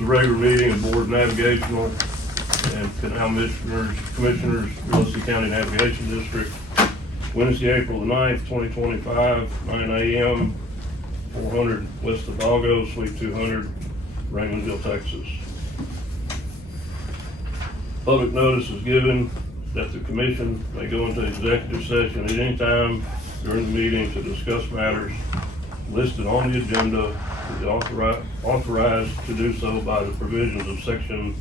the regular meeting of Board Navigational and Canal Commissioners, Willacy County Navigation District, Wednesday, April the 9th, 2025, 9 a.m., 400 West Hidalgo, Suite 200, Raymondville, Texas. Public notice is given that the commission may go into executive session at any time during the meeting to discuss matters listed on the agenda, is authorized to do so by the provisions of section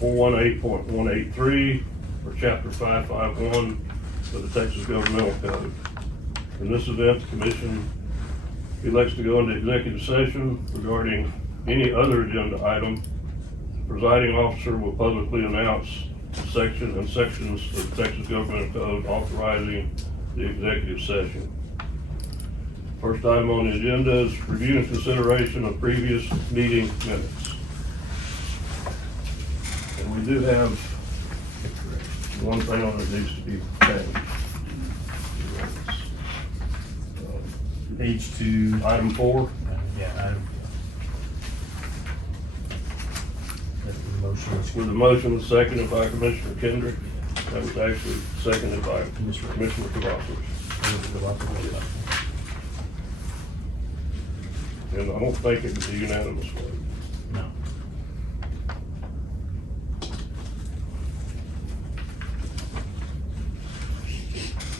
418.183 or chapter 551 of the Texas Governmental Code. In this event, the commission elects to go into executive session regarding any other agenda item. The presiding officer will publicly announce the section and sections of the Texas Governmental Code authorizing the executive session. First item on the agenda is review and consideration of previous meeting minutes. And we do have one thing on it needs to be changed. Page 2. Item 4. Yeah, motion. With a motion seconded by Commissioner Kendrick. That was actually seconded by Commissioner Kavassos. And I don't think it was a unanimous vote. No.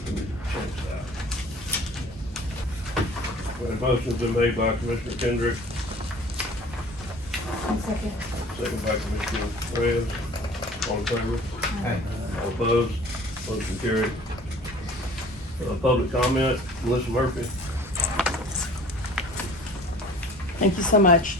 Change that. When a motion's been made by Commissioner Kendrick, Second. second by Commissioner Reyes. All in favor? Aye. All opposed? Motion carried. Public comment, Melissa Murphy. Thank you so much.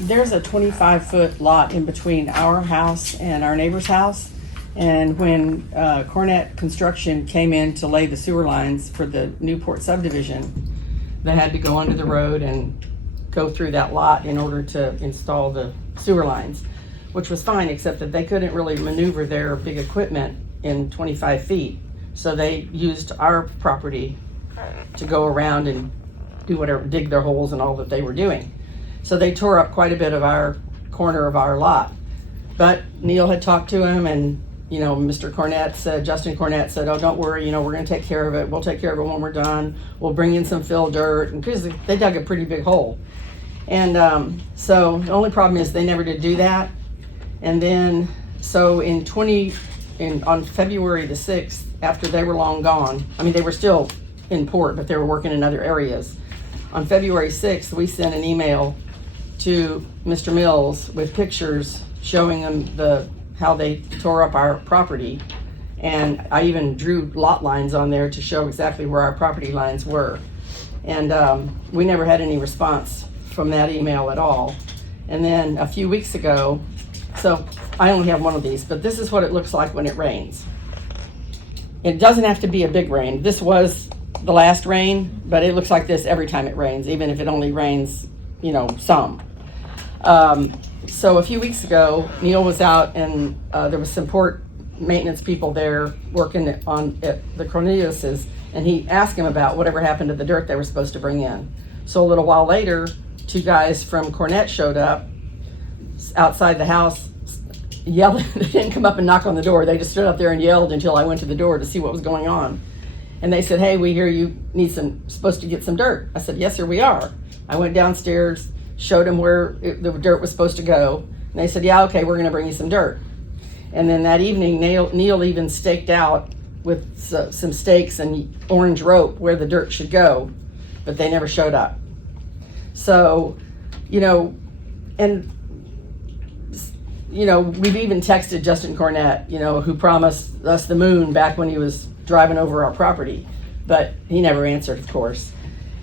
There's a 25-foot lot in between our house and our neighbor's house. And when Cornett Construction came in to lay the sewer lines for the Newport subdivision, they had to go under the road and go through that lot in order to install the sewer lines, which was fine, except that they couldn't really maneuver their big equipment in 25 feet. So they used our property to go around and do whatever, dig their holes and all that they were doing. So they tore up quite a bit of our corner of our lot. But Neil had talked to him, and Mr. Cornett said, Justin Cornett said, oh, don't worry, we're gonna take care of it. We'll take care of it when we're done. We'll bring in some fill dirt, and because they dug a pretty big hole. And so the only problem is they never did do that. And then, so on February the 6th, after they were long gone, I mean, they were still in port, but they were working in other areas. On February 6th, we sent an email to Mr. Mills with pictures showing them how they tore up our property. And I even drew lot lines on there to show exactly where our property lines were. And we never had any response from that email at all. And then a few weeks ago, so I only have one of these, but this is what it looks like when it rains. It doesn't have to be a big rain. This was the last rain, but it looks like this every time it rains, even if it only rains, some. So a few weeks ago, Neil was out, and there was some port maintenance people there working at the Cornelius's, and he asked him about whatever happened to the dirt they were supposed to bring in. So a little while later, 2 guys from Cornett showed up outside the house, yelling. They didn't come up and knock on the door. They just stood up there and yelled until I went to the door to see what was going on. And they said, hey, we hear you supposed to get some dirt. I said, yes, sir, we are. I went downstairs, showed them where the dirt was supposed to go. And they said, yeah, okay, we're gonna bring you some dirt. And then that evening, Neil even staked out with some stakes and orange rope where the dirt should go, but they never showed up. So, we've even texted Justin Cornett, who promised us the moon back when he was driving over our property, but he never answered, of course.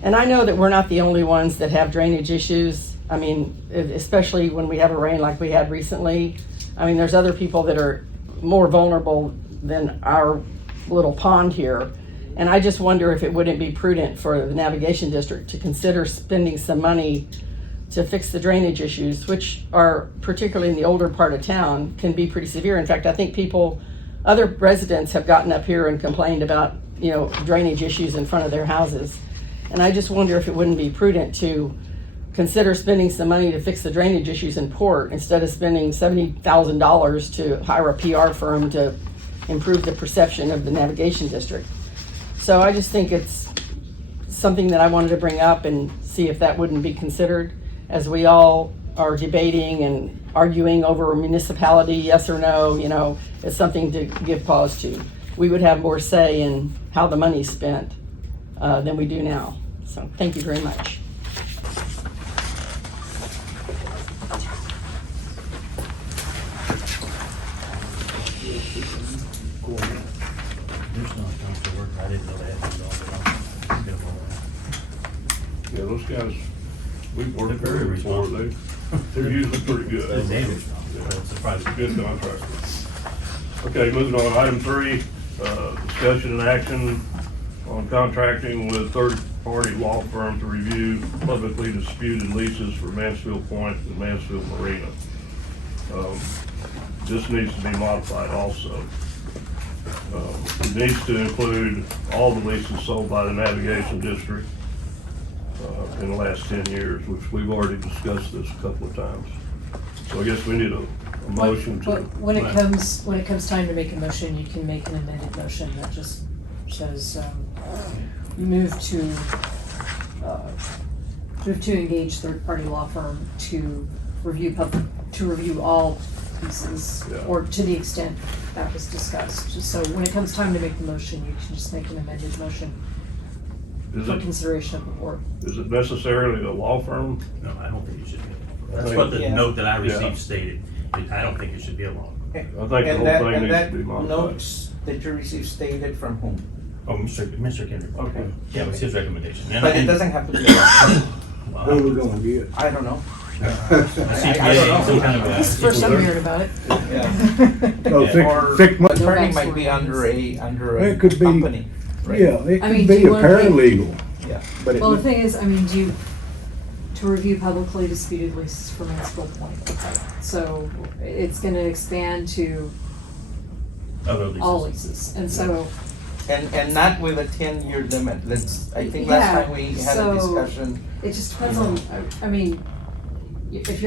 And I know that we're not the only ones that have drainage issues. I mean, especially when we have a rain like we had recently. I mean, there's other people that are more vulnerable than our little pond here. And I just wonder if it wouldn't be prudent for the navigation district to consider spending some money to fix the drainage issues, which are, particularly in the older part of town, can be pretty severe. In fact, I think other residents have gotten up here and complained about, drainage issues in front of their houses. And I just wonder if it wouldn't be prudent to consider spending some money to fix the drainage issues in Port instead of spending $70,000 to hire a PR firm to improve the perception of the navigation district. So I just think it's something that I wanted to bring up and see if that wouldn't be considered, as we all are debating and arguing over a municipality, yes or no, you know, it's something to give pause to. We would have more say in how the money's spent than we do now. So thank you very much. There's no time to work. I didn't know they had to go. Yeah, those guys, we've worked They're very very before, they're usually pretty good. They're neighbors. It's surprising. Good contractor. Okay, moving on, item 3, discussion and action on contracting with third-party law firm to review publicly disputed leases for Mansfield Point and Mansfield Marina. This needs to be modified also. It needs to include all the leases sold by the navigation district in the last 10 years, which we've already discussed this a couple of times. So I guess we need a motion to. When it comes time to make a motion, you can make an amended motion that just says, move to engage third-party law firm to review all pieces, Yeah. or to the extent that was discussed. Just so when it comes time to make the motion, you can just make an amended motion Is for it, consideration of the board. is it necessarily a law firm? No, I don't think it should be. That's think- what the Yeah. note that I Yeah. received stated. I don't think it should be a law. I think the whole thing needs to be modified. Notes that you received stated from whom? Oh, Mr. Kendrick. Okay. Yeah, it was his recommendation. And But it doesn't have to be a law. Who we gonna get? I don't know. A CPA, some kind of a. This is the first I'm hearing about it. Yeah. So Or 6 months, attorney No might be backstory. under a It could be- company. Right? yeah, it I mean, could do be you a wanna paralegal, Yeah. but it, Well, the thing is, I mean, to review publicly disputed leases for Mansfield Point. So it's gonna expand to Other leases. all leases, and so, And not with a 10-year limit. I think last Yeah, time we had a so- discussion. it just depends on, I mean, if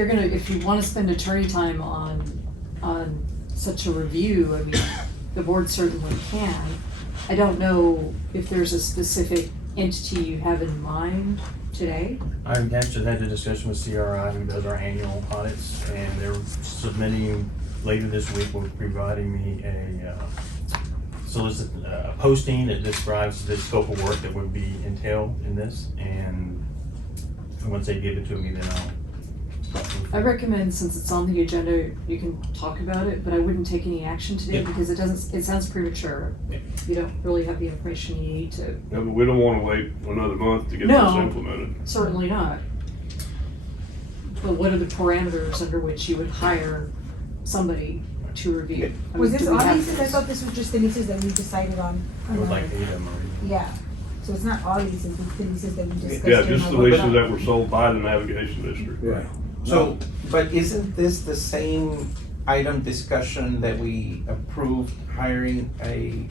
you wanna spend attorney time on such a review, I mean, the board certainly can. I don't know if there's a specific entity you have in mind today. I actually had a discussion with CRI, who does our annual audits, and they're submitting later this week, will be providing me a posting that describes the scope of work that would be entailed in this, and once they give it to me, then I recommend, since it's on the agenda, you can talk about it, but I wouldn't take any action today Yeah. because it sounds premature. Yeah. You don't really have the information you need to, Yeah, but we don't wanna wait another month to get No. this implemented. certainly not. But what are the parameters under which you would hire somebody to review? I Was mean, this do we all have leases? I thought this was just the leases that we decided on. It was like 8 of them already. Yeah, so it's not all leases, it's the leases that we discussed. Yeah, during just the our leases workshop. that were sold by the navigation district. yeah. So, but isn't this the same item discussion that we approved hiring a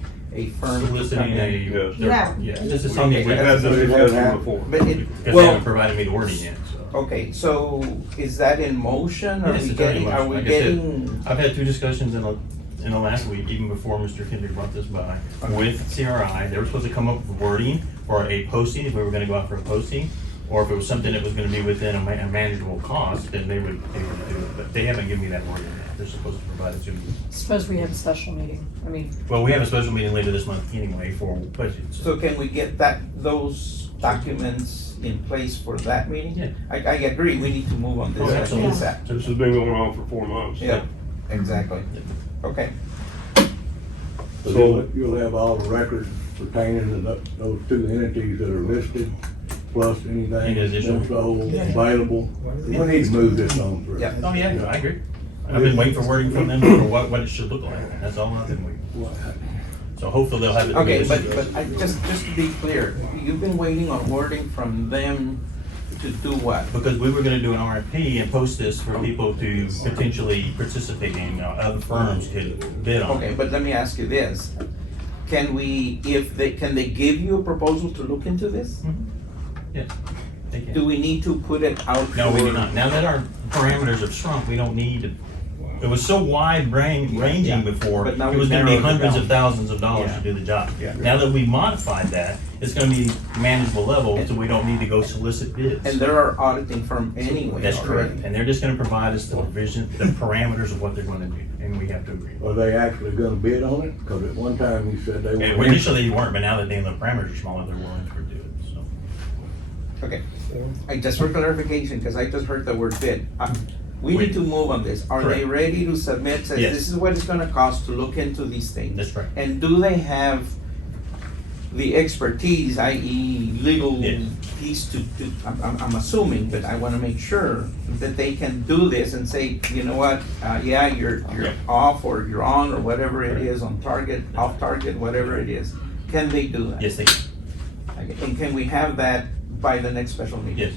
firm? to come Soliciting in? Yes. Yeah. Yeah, this is Okay, something, We've had this discussion before. But it, because they well, haven't provided me the wording yet, so. okay, so is that in motion? Are Yes, we it's already getting, in are motion. we Like I said, getting? I've had 2 discussions in the last week, even before Mr. Kendrick brought this by, with CRI. They were supposed to come up with wording for a posting, if we were gonna go out for a posting, or if it was something that was gonna be within a manageable cost, then they would do it. But they haven't given me that wording yet. They're supposed to provide it to me. Suppose we have a special meeting, I mean, Well, we have a special meeting later this month anyway for budget. So can we get those documents in place for that meeting? Yeah. I agree, we need to move on this. Oh, absolutely. ASAP. This has been going on for 4 months. Yeah, exactly. Okay. So you'll have all the records pertaining to those 2 entities that are listed, plus anything Any additional? that's sold, available. We need to move this on through. Yeah. Oh, yeah, I agree. I've been waiting for wording from them for what it should look like. That's all I've been waiting. So hopefully they'll have it. Okay, this but week. just to be clear, you've been waiting on wording from them to do what? Because we were gonna do an RFP and post this for people to potentially participate in, other firms could bid on Okay, it. but let me ask you this. Can they give you a proposal to look into this? Yeah. They can. Do we need to put it out? No, we do for- not. Now that our parameters have shrunk, we don't need to. It was so wide ranging Yeah. before, But now it was we've gonna be narrowed it hundreds down. of thousands of dollars Yeah. to do the job. Yeah. Now that we modified that, it's gonna be manageable level, so we don't need to go solicit bids. And they're our auditing firm anyway. That's correct. already. And they're just gonna provide us the vision, the parameters of what they're gonna do, and we have to agree. Are they actually gonna bid on it? Cause at one time you said they Okay, were. well, initially they weren't, but now that the parameters are smaller, they're willing to do it, so. Okay, just for clarification, because I just heard the word bid. We need to move on this. Are they Correct. ready to submit, says Yes. this is what it's gonna cost to look into these things? That's right. And do they have the expertise, i.e. legal Yes. piece I'm assuming, but I wanna make sure that they can do this and say, you know what, yeah, you're Yep. off or you're on or whatever it Correct. is, on target, off target, whatever it is. Can they do that? Yes, they can. And can we have that by the next special meeting? Yes.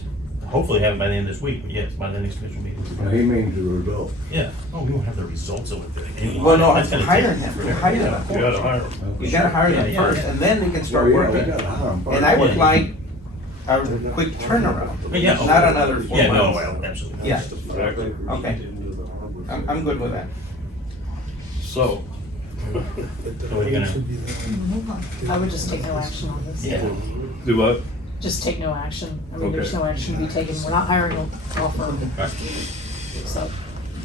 Hopefully have it by the end of this week, but yes, by the next special meeting. Now, he means the result. Yeah. Oh, we won't have the results of it. anyway. Well, no, That's gonna hire take him, forever. hire them. You gotta hire them. You gotta hire them Yeah, first, yeah. and then they can Oh, start yeah, we working. gotta hire 'em first. And I would Yeah. like a quick turnaround, But yeah, oh, not another 4 Yeah, no, months. well, absolutely. Yeah, Exactly. okay. I'm good with that. So, So what are you gonna, Move on. I would just take no action on this. yeah. do what? Just take no action. I mean, there's Okay. no action to be taken. We're not hiring a law firm, Right. so.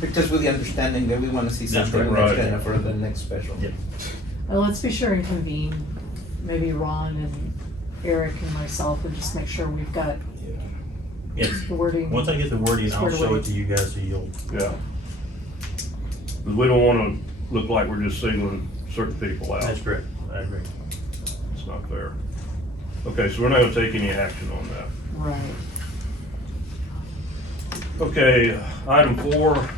But just with the understanding that we wanna see That's something on the right. agenda for the next special. Yeah. Well, let's be sure and convene, maybe Ron and Eric and myself, and just make sure we've got Yes. the wording. Once I get the wording, I'll Squared show away. it to you guys, so you'll. Yeah. 'Cause we don't wanna look like we're just singling certain people out. That's correct. I agree. It's not fair. Okay, so we're not gonna take any action on that. Right. Okay, item 4,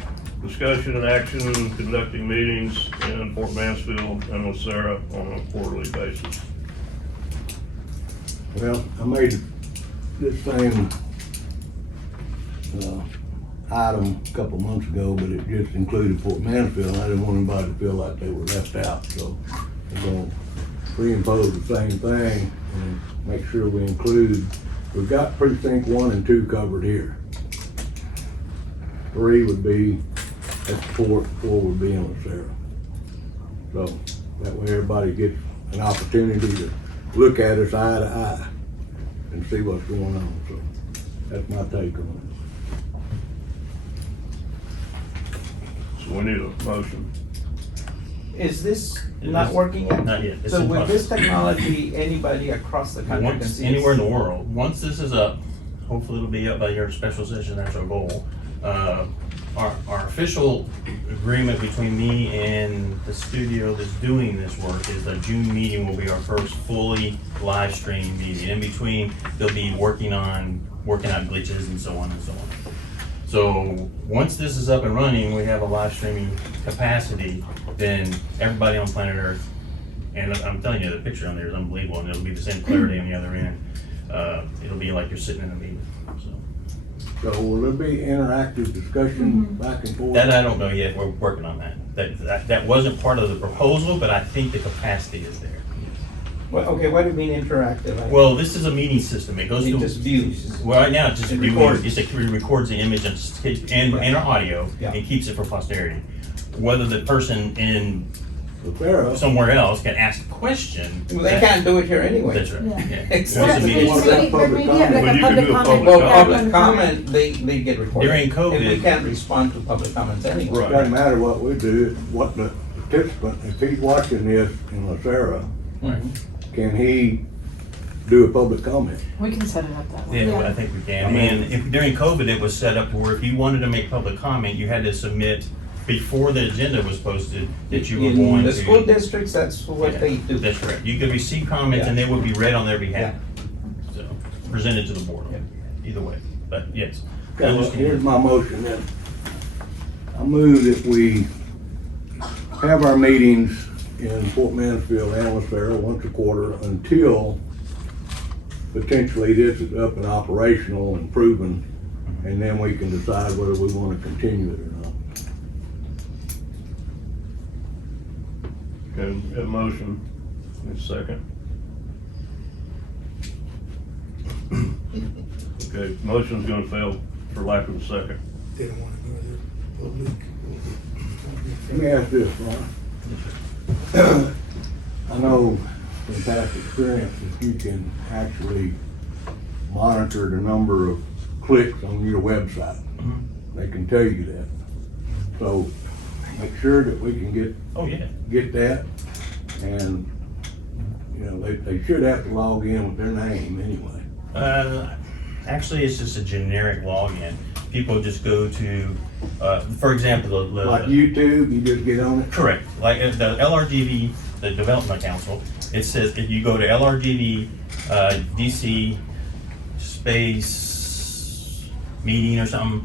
discussion and action conducting meetings in Port Mansfield and with Sarah on a quarterly basis. Well, I made this same, item a couple months ago, but it just included Port Mansfield. I didn't want anybody to feel like they were left out, so I'm gonna reimpose the same thing and make sure we include, we've got precinct 1 and 2 covered here. 3 would be at the port, 4 would be in Sarah. So that way everybody gets an opportunity to look at us eye to eye and see what's going on, so that's my take on So we need a motion. Is this It not is. working yet? Not yet. It's So in with process. this technology, anybody across the country can Once, see anywhere in this? the world, once this is up, hopefully it'll be up by your special session, that's our goal. Our official agreement between me and the studio that's doing this work is the June meeting will be our first fully live stream meeting. In between, they'll be working out glitches and so on and so on. So, once this is up and running, we have a live streaming capacity, then everybody on planet Earth, and I'm telling you, the picture on there is unbelievable, and it'll be the same clarity on the other end. It'll be like you're sitting in a meeting, so. it. So will there be interactive discussion back and forth? That I don't know yet, we're working on that. That wasn't part of the proposal, but I think the capacity is there. Well, okay, what do you mean interactive? Well, this is a meeting system, it goes It to. just views. Well, right now, it just It records. it records the image and our audio, Yeah. and keeps it for posterity. Whether the person in So Sarah, somewhere else can ask a question. Well, they can't do it here anyway. That's right, Yeah. yeah. Exactly. Once the meeting- What about public comment? like Well, a you can public do a comment. public Well, Yeah, public comment, they get recorded. During COVID- And we can't respond to public comments anyway. Right. doesn't matter what we do, what the participant, if he's watching this in Sarah, Mhm. can he do a public comment? We can set it up that way. Yeah, Yeah. I think we can. I mean- And if, during COVID, it was set up where if you wanted to make public comment, you had to submit before the agenda was posted that you were In going to. the school districts, that's what Yeah, they do. That's correct. You could receive comments and they would be read on their behalf. So, presented to the board, either way, but yes. I Okay, well, understand. here's my motion then. I move that we have our meetings in Port Mansfield and Sarah once a quarter until potentially this is up and operational and proven, and then we can decide whether we want to continue it or not. Okay, a motion, a second. Okay, motion's gonna fail for lack of a second. They don't wanna go to the public. Let me ask this, Ron. I know from past experience that you can actually monitor the number of clicks on your website. They can tell you that. So make sure that we can Oh, yeah. get that. And, you know, they should have to log in with their name anyway. Actually, it's just a generic login. People just go to, for example, Like YouTube, you just get on it? correct, like the LRGV, the Development Council, it says if you go to LRGV, DC space meeting or something,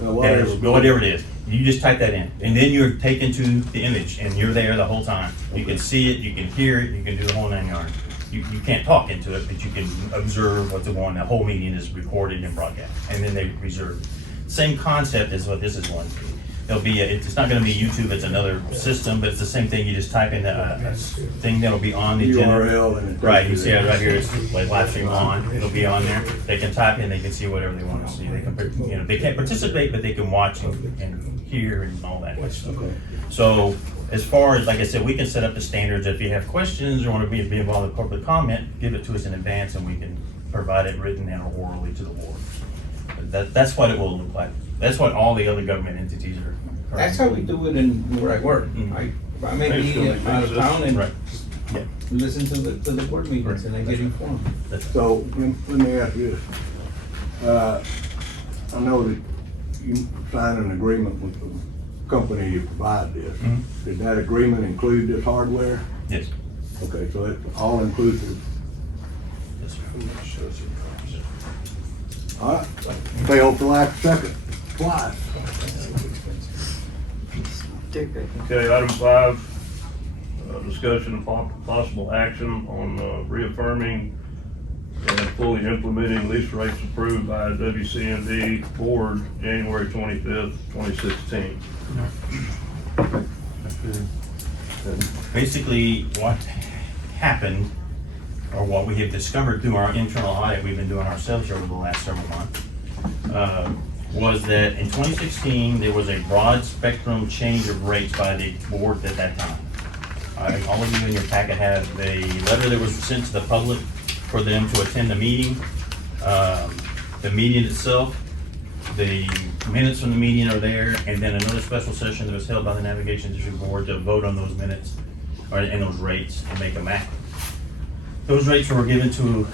whatever it is, you just type that in, and then you're taken to the image, and you're there the whole time. You can see it, you can hear it, you can do the whole 9 yards. You can't talk into it, but you can observe what's going on. The whole meeting is recorded and broadcast, and then they reserve. Same concept as what this is going to be. There'll be, it's not gonna be YouTube, it's another system, but it's the same thing. You just type in a thing that'll be on the agenda. URL and it. Right, you see it right here, it's like live stream on, it'll be on there. They can type in, they can see whatever they wanna see. They can, you know, they can't participate, but they can watch and hear and all that good stuff. Okay. So, as far as, like I said, we can set up the standards. If you have questions or want to be involved in public comment, give it to us in advance and we can provide it written and orally to the board. That's what it will look like. That's what all the other government entities are. That's how we do it in where I work. Mhm. I may be out of town and Right. Yeah. listen to the board meetings and I get informed. So, let me ask you this. I know that you signed an agreement with the company to provide this. Mhm. Did that agreement include this hardware? Yes. Okay, so it's all inclusive. Yes, sir. All right, failed for lack of second, twice. Okay, item 5, discussion of possible action on reaffirming and fully implementing lease rates approved by WCND Board January 25th, 2016. Basically, what happened, or what we have discovered through our internal audit we've been doing ourselves here over the last several months, was that in 2016, there was a broad spectrum change of rates by the board at that time. All of you in your packet have a letter that was sent to the public for them to attend the meeting. The meeting itself, the minutes from the meeting are there, and then another special session that was held by the Navigation District Board to vote on those minutes, and those rates, and make them active. Those rates were given to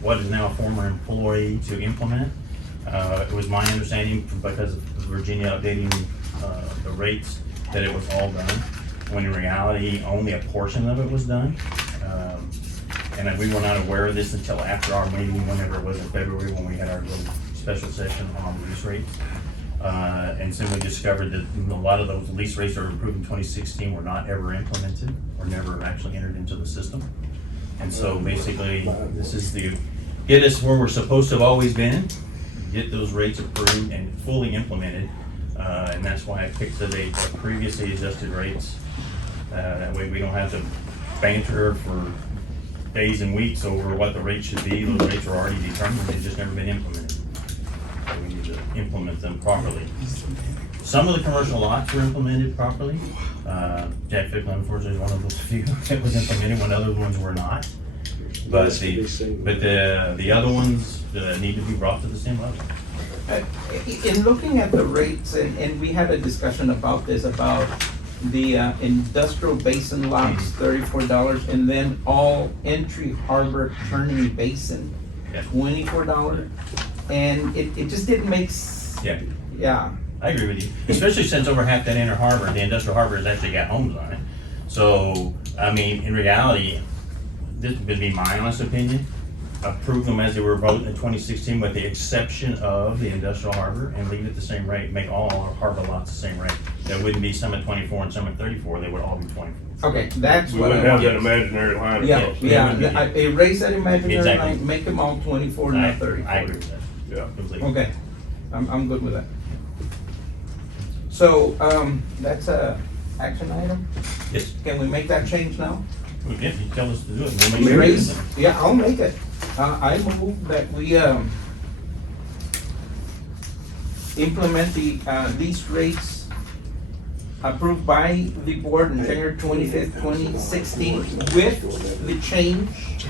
what is now a former employee to implement. It was my understanding, because of Virginia updating the rates, that it was all done, when in reality, only a portion of it was done. And we were not aware of this until after our meeting, whenever it was in February, when we had our little special session on lease rates. And simply discovered that a lot of those lease rates that were approved in 2016 were not ever implemented, or never actually entered into the system. And so basically, this is the, get us where we're supposed to have always been, get those rates approved and fully implemented. And that's why I picked the previously adjusted rates. That way we don't have to banter for days and weeks over what the rate should be. Those rates are already determined, they've just never been implemented. So we need to implement them properly. Some of the commercial lots were implemented properly. Jack Ficklen, unfortunately, is one of those few that was implemented when other ones were not. But the other ones need to be brought to the same level. In looking at the rates, and we had a discussion about this, about the industrial basin lots, $34, and then all entry harbor turning basin, Yeah. $24. And it just didn't make Yeah. yeah. I agree with you, especially since over half that inner harbor, the industrial harbor, has actually got homes on it. So, I mean, in reality, this would be my honest opinion, approve them as they were voted in 2016 with the exception of the industrial harbor, and leave it the same rate, make all our harbor lots the same rate. There wouldn't be some at 24 and some at 34, they would all be 24. Okay, that's We what wouldn't I have that want. imaginary line Yeah, across. yeah, erase that imaginary Exactly. line, make them all 24, not 34. I agree with that, Yeah. completely. Okay, I'm good with that. So, that's a action item? Yes, Can we make that change now? if you tell us to do it, we'll make sure. Erase, yeah, I'll make it. I move that we, implement these rates approved by the board on January 25th, 2016, with the change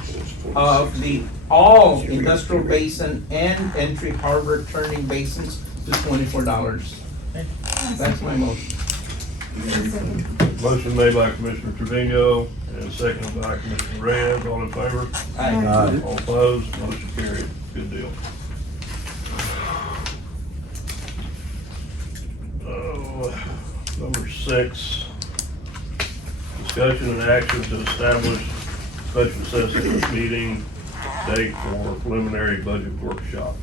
of the all industrial basin and entry harbor turning basins to $24. That's my motion. Motion made by Commissioner Trevino and seconded by Commissioner Reyes. All in favor? Aye. All opposed? Motion carried. Good deal. Number 6, discussion and action to establish special session meeting date for preliminary budget workshop.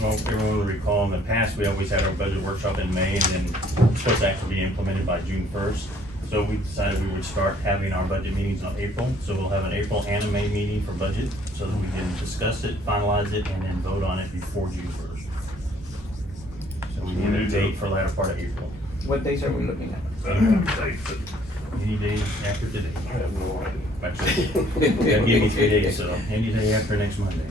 Well, everyone will recall in the past, we always had our budget workshop in May and then it's supposed to actually be implemented by June 1st. So we decided we would start having our budget meetings in April. So we'll have an April and a May meeting for budget so that we can discuss it, finalize it, and then vote on it before June 1st. So we need a date for latter part of April. What days are we looking at? Date, but Any day after today. I have no idea. Actually, you gotta give me 3 days, so any day after next Monday.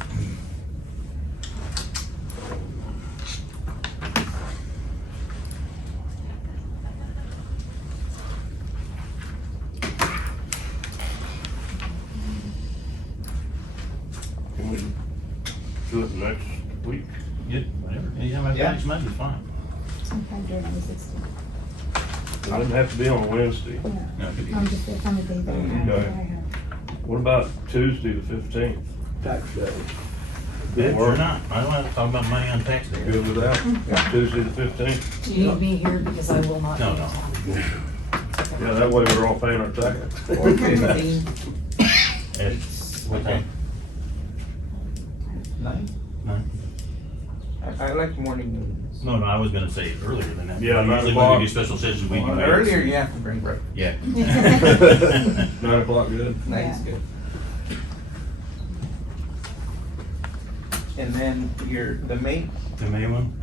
Can we do it next week? Good, whatever. Anytime after Yeah. next Monday is fine. Sometime during the 16th. It doesn't have to be on a Wednesday. Yeah. No, it could be- I'm just, it's on the day that I have, that I Okay. have. What about Tuesday the 15th? Tax day. Good, or not. I don't want to talk about money on tax day. Good with that? Tuesday the 15th? Do you need me here because I will not? be No, in no. town. Yeah, that way we're all paying our taxes. Or 15, At what time? 9? Nine? I like morning meetings. No, I was gonna say earlier than that. Yeah, 9 Usually when o'clock. we do special sessions, we do. Well, eight. earlier you have to bring breakfast. Yeah. 9 o'clock, good? Nine's Yeah. good. And then the May, The May one?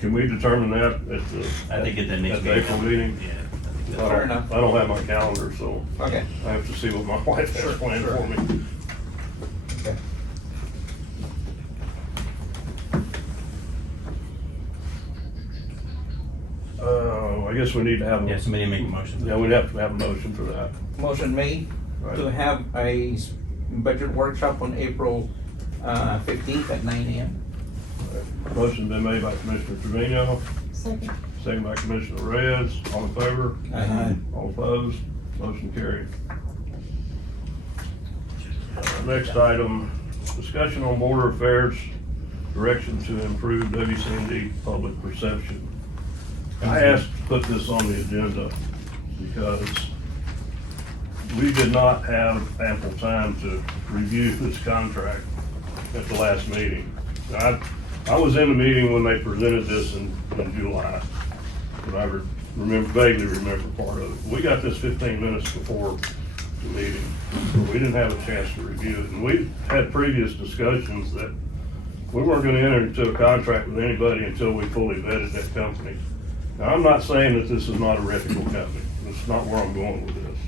Can we determine that at the? I think at the next At the meeting. April meeting? Yeah. I think I that's- Fair enough. don't have my calendar, so okay. I have to see what my wife Sure, has planned sure. for me. Okay. I guess we need to have. Yeah, somebody make a motion. Yeah, we'd have to have a motion for that. Motion made to Right. have a budget workshop on April 15th at 9 a.m. Motion been made by Commissioner Trevino, Second. second by Commissioner Reyes. All in favor? Aye. All opposed? Motion carried. Next item, discussion on border affairs, direction to improve WCND public perception. I asked to put this on the agenda because we did not have ample time to review this contract at the last meeting. I was in the meeting when they presented this in July, but I vaguely remember part of it. We got this 15 minutes before the meeting, so we didn't have a chance to review it. And we had previous discussions that we weren't gonna enter into a contract with anybody until we fully vetted that company. Now, I'm not saying that this is not a reputable company. That's not where I'm going with this.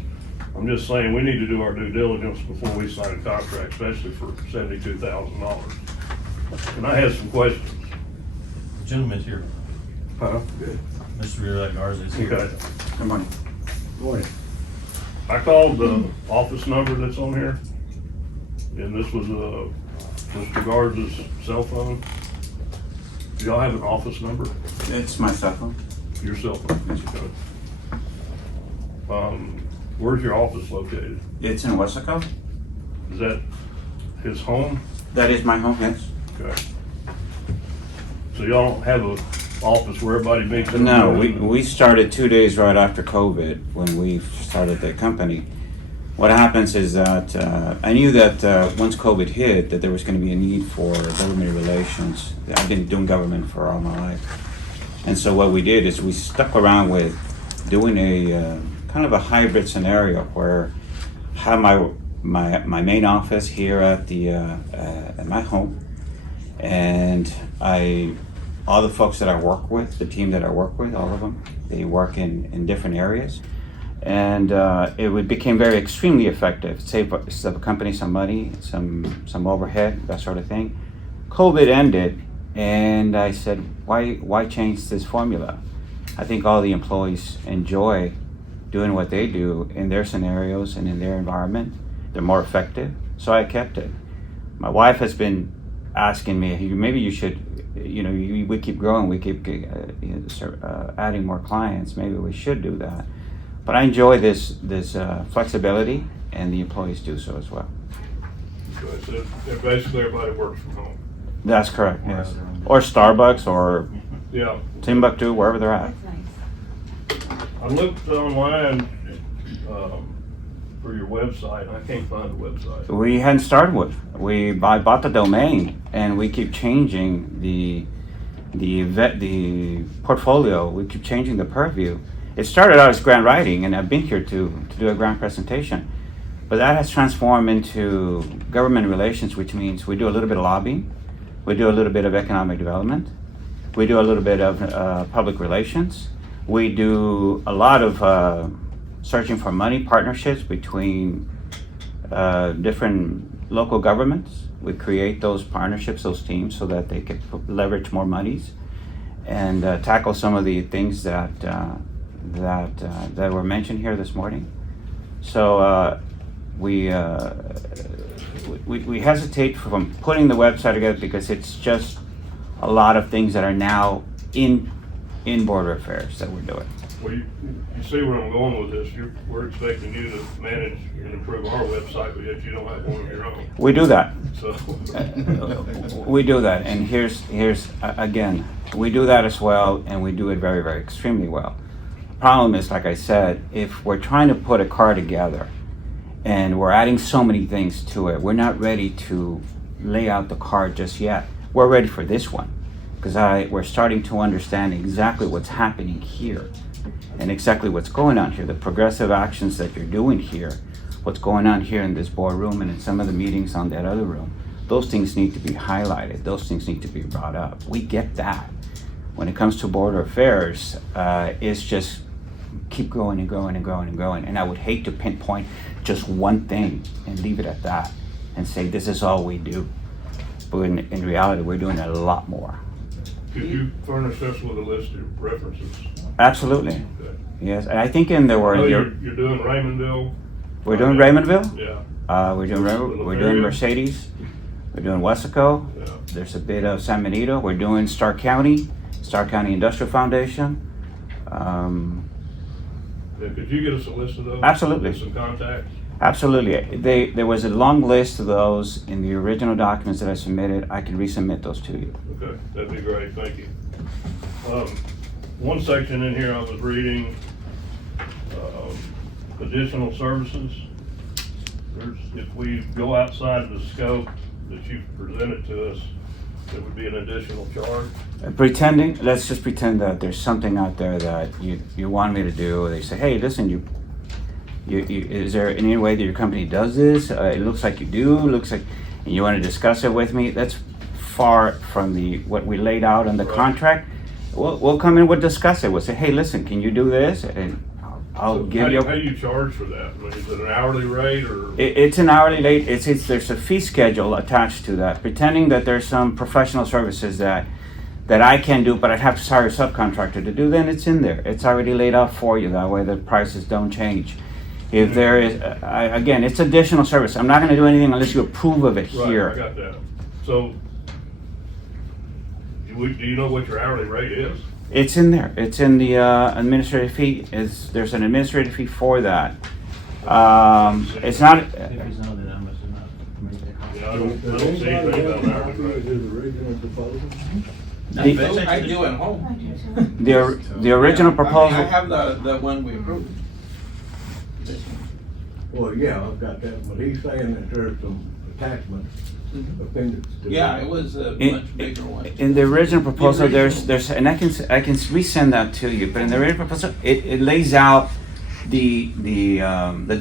I'm just saying we need to do our due diligence before we sign a contract, especially for $72,000. And I had some questions. The gentleman's here. Good. Mr. Garza is here. Okay. Good morning. Morning. I called the office number that's on here, and this was Mr. Garza's cell phone. Do y'all have an office number? It's my cell phone. Your cell phone? Okay. Where's your office located? It's in Willacy. Is that his home? That is my home, yes. Okay. So y'all don't have a office where everybody meets? in No, the room? we started 2 days right after COVID when we started the company. What happens is that I knew that once COVID hit that there was going to be a need for government relations. I've been doing government for all my life. And so what we did is we stuck around with doing a kind of a hybrid scenario where I have my main office here at at my home, and all the folks that I work with, the team that I work with, all of them, they work in different areas. And became very extremely effective. Saved the company some money, some overhead, that sort of thing. COVID ended, and I said, why change this formula? I think all the employees enjoy doing what they do in their scenarios and in their environment. They're more effective, so I kept it. My wife has been asking me, maybe you should, we keep growing, we keep adding more clients, maybe we should do that. But I enjoy this flexibility, and the employees do so as well. So basically everybody works from home. That's correct, yes. Or Starbucks, or Yeah. Timbuktu, wherever they're at. That's nice. I looked online for your website, and I can't find the website. We hadn't started with. I bought the domain, and we keep changing the portfolio. We keep changing the purview. It started out as grant writing, and I've been here to do a grant presentation. But that has transformed into government relations, which means we do a little bit of lobbying, we do a little bit of economic development, we do a little bit of public relations, we do a lot of searching for money partnerships between different local governments. We create those partnerships, those teams, so that they can leverage more monies and tackle some of the things that were mentioned here this morning. So we hesitate from putting the website together because it's just a lot of things that are now in border affairs that we're doing. Well, you see where I'm going with this. We're expecting you to manage and improve our website, but yet you don't have one of your own. We do that. So We do that, and here's again, we do that as well, and we do it very, very extremely well. The problem is, like I said, if we're trying to put a car together and we're adding so many things to it, we're not ready to lay out the car just yet. We're ready for this one, because we're starting to understand exactly what's happening here and exactly what's going on here, the progressive actions that you're doing here, what's going on here in this boardroom and in some of the meetings on that other room. Those things need to be highlighted. Those things need to be brought up. We get that. When it comes to border affairs, it's just keep growing and growing and growing and growing. And I would hate to pinpoint just one thing and leave it at that and say this is all we do. But in reality, we're doing a lot more. could you furnish us with a list of references? Absolutely. Okay. Yes, and I think in there were. I know you're doing Raymondville. We're doing Raymondville. Yeah. We're doing Mercedes. We're doing Wessico. Yeah. There's a bit of San Benito. We're doing Stark County Industrial Foundation. Yeah, could you get us a list of those? Absolutely. With some contacts? Absolutely. There was a long list of those in the original documents that I submitted. I can resubmit those to you. Okay, that'd be great, thank you. One section in here I was reading, additional services. If we go outside the scope that you've presented to us, there would be an additional charge. Let's just pretend that there's something out there that you want me to do. They say, hey, listen, is there any way that your company does this? It looks like you do, and you want to discuss it with me. That's far from what we laid out in the contract. We'll come in, we'll discuss it. We'll say, hey, listen, can you do this? And I'll give you. How do you charge for that? I mean, is it an hourly rate or? It's an hourly rate. There's a fee schedule attached to that, pretending that there's some professional services that I can do, but I'd have to hire a subcontractor to do. Then it's in there. It's already laid out for you. That way the prices don't change. If there is, again, it's additional service. I'm not going to do anything unless you approve of it here. Right, I got that. So, do you know what your hourly rate is? It's in there. It's in the administrative fee. There's an administrative fee for that. It's not. Yeah, I don't see anything about an hourly rate. His original proposal? I do at home. The original proposal. I have the one we approved. Well, yeah, I've got that, but he's saying that there's some attachments, appendix to Yeah, that. it was a In- much bigger one. In the original proposal, The original. there's, and I can resend that to you. But in the original proposal, it lays out the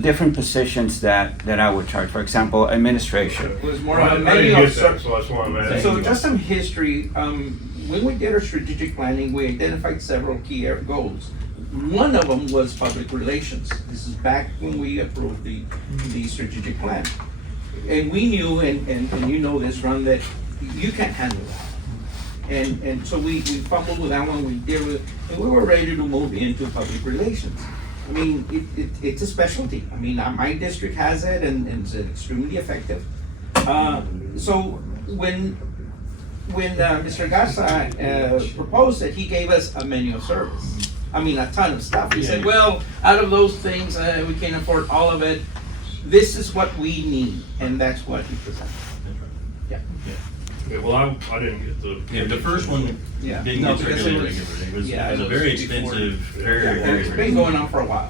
different positions that I would charge. For example, administration. It was more I of a didn't menu get of that, so that's why I'm asking. So just some history, when we did our strategic planning, we identified several key goals. one of them was public relations. This is back when we approved the strategic plan. And we knew, and you know this, Ron, that you can't handle that. And so we fumbled with that one, we did with, and we were ready to move into public relations. I mean, it's a specialty. I mean, my district has it and it's extremely effective. So when Mr. Garza proposed it, he gave us a menu of service. I mean, a ton of stuff. He said, well, out of those things, we can't afford all of it. This is what we need, and that's what he presented. Yeah. Yeah, well, I didn't get the. Yeah, the first one Yeah. didn't No, get because circulated it regularly. was- It was yeah, a it was very before- expensive, very. It's been going on for a while,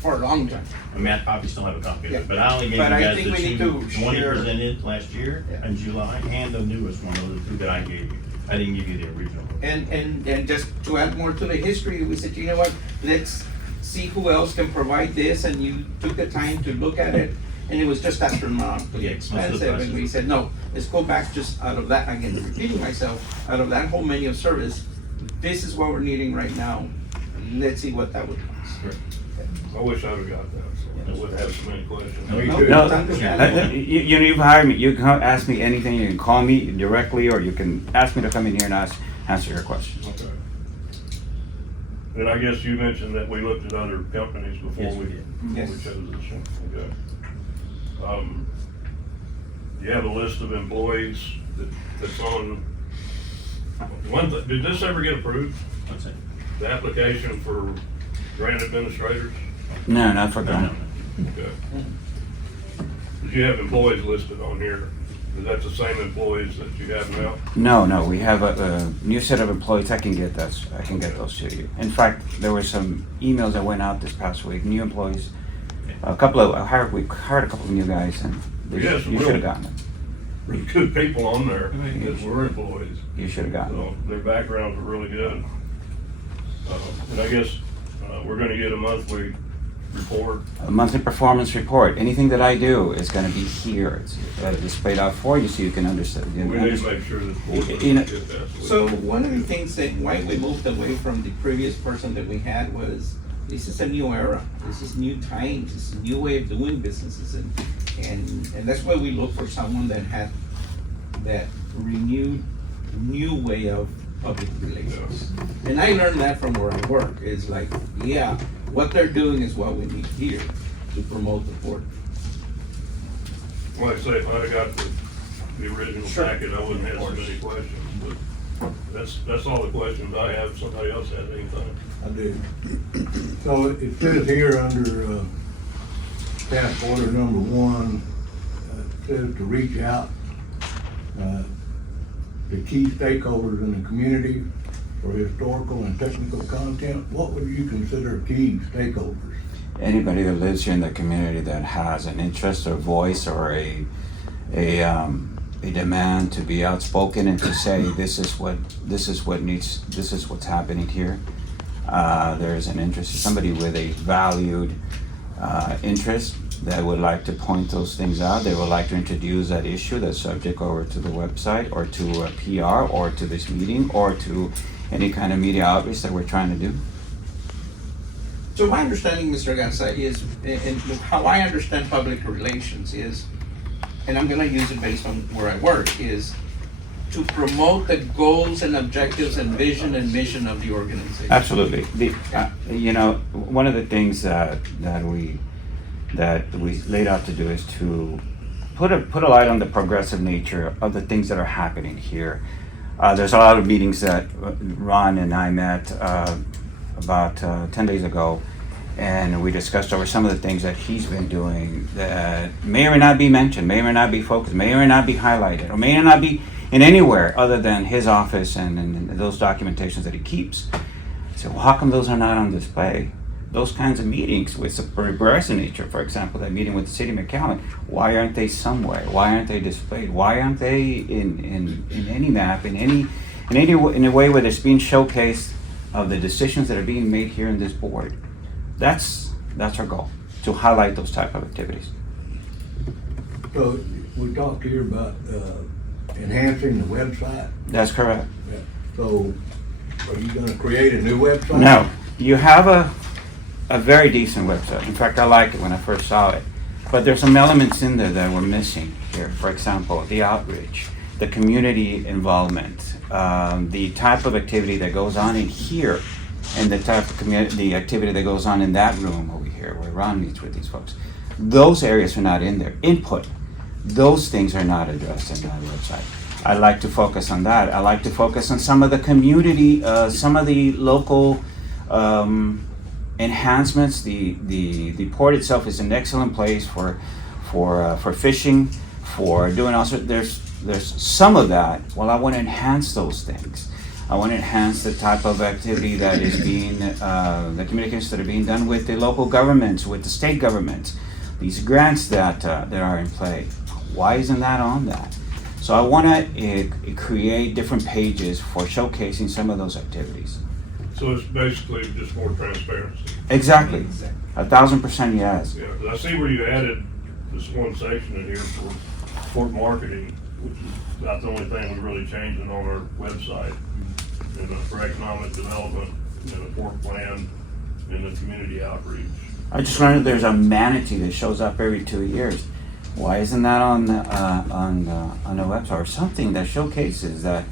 for a long time. I mean, I probably still have a copy of Yeah. it, but I only gave you But I guys think the we need two, to the one you share- presented last year Yeah. in July, and the newest one, those are the two that I gave you. I didn't give you the original. And just to add more to the history, we said, you know what, let's see who else can provide this, and you took the time to look at it, and it was just astronomically Yeah, most of the expensive, and we prices. said, no, let's go back just out of that, again, repeating myself, out of that whole menu of service, this is what we're needing right now, let's see what that would cost. I wish I would've got that, so I wouldn't have so many questions. No, you No, do. it's No, understandable. you've hired me, you can ask me anything, you can call me directly, or you can ask me to come in here and answer your questions. Okay. And I guess you mentioned that we looked at other companies before Yes, we we did. Yes. chose this one, okay. You have a list of employees that's on, did this ever get approved? What's that? The application for grant administrators? No, not for No, that. Okay. Did you have employees listed on here? Is that the same employees that you have now? No, we have a new set of employees, I can get those to you. In fact, there were some emails that went out this past week, new employees. We hired a couple of new guys, and Yes, you should really. have gotten them. Really good people on there that were employees. You should have gotten them. So their backgrounds were really good. And I guess, we're gonna get a monthly report. A monthly performance report, anything that I do is gonna be here. It's displayed out for you so you can understand. We need to make sure that the board You know- get that. So one of the things that why we moved away from the previous person that we had was, this is a new era, this is new times, this is a new way of doing businesses, and that's why we look for someone that had that renewed, new way of public relations. And I learned that from where I work, is like, yeah, what they're doing is what we need here to promote the board. Like I say, if I'd have got the original Sure. packet, I wouldn't have so many questions, but that's all the questions I have. If somebody else has anything. I do. So it says here under, task order number 1, it says to reach out, to key stakeholders in the community for historical and technical content. What would you consider key stakeholders? Anybody that lives here in the community that has an interest or voice or a demand to be outspoken and to say this is what's happening here. There's an interest, somebody with a valued interest that would like to point those things out. They would like to introduce that issue, that subject over to the website or to a PR or to this meeting or to any kind of media outreach that we're trying to do. So my understanding, Mr. Garza, is, and how I understand public relations is, and I'm gonna use it based on where I work, is to promote the goals and objectives and vision and mission of the organization. Absolutely. One of the things that we laid out to do is to put a light on the progressive nature of the things that are happening here. There's a lot of meetings that Ron and I met about 10 days ago, and we discussed over some of the things that he's been doing that may or may not be mentioned, may or may not be focused, may or may not be highlighted, or may not be in anywhere other than his office and those documentations that he keeps. So how come those are not on display? Those kinds of meetings with a progressive nature, for example, that meeting with the city of McAllen, why aren't they somewhere? Why aren't they displayed? Why aren't they in any map, in a way where there's being showcased of the decisions that are being made here in this board? That's our goal, to highlight those type of activities. So we talked here about, enhancing the website. That's correct. So are you gonna create a new website? No, you have a very decent website. In fact, I like it when I first saw it. But there's some elements in there that were missing here. For example, the outreach, the community involvement, the type of activity that goes on in here, and the type of the activity that goes on in that room over here where Ron meets with these folks. Those areas are not in there. Input, those things are not addressed in my website. I like to focus on that. I like to focus on some of the community, some of the local enhancements. The port itself is an excellent place for fishing, for doing also. There's some of that. Well, I want to enhance those things. I want to enhance the type of activity that is being, the communications that are being done with the local governments, with the state governments, these grants that are in play. Why isn't that on that? So I want to create different pages for showcasing some of those activities. So it's basically just more transparency. Exactly. 1,000% yes. Yeah, 'cause I see where you added this one section in here for marketing, which is about the only thing we're really changing on our website. And for economic development, and the port plan, and the community outreach. I just learned that there's a manatee that shows up every 2 years. Why isn't that on the website or something that showcases that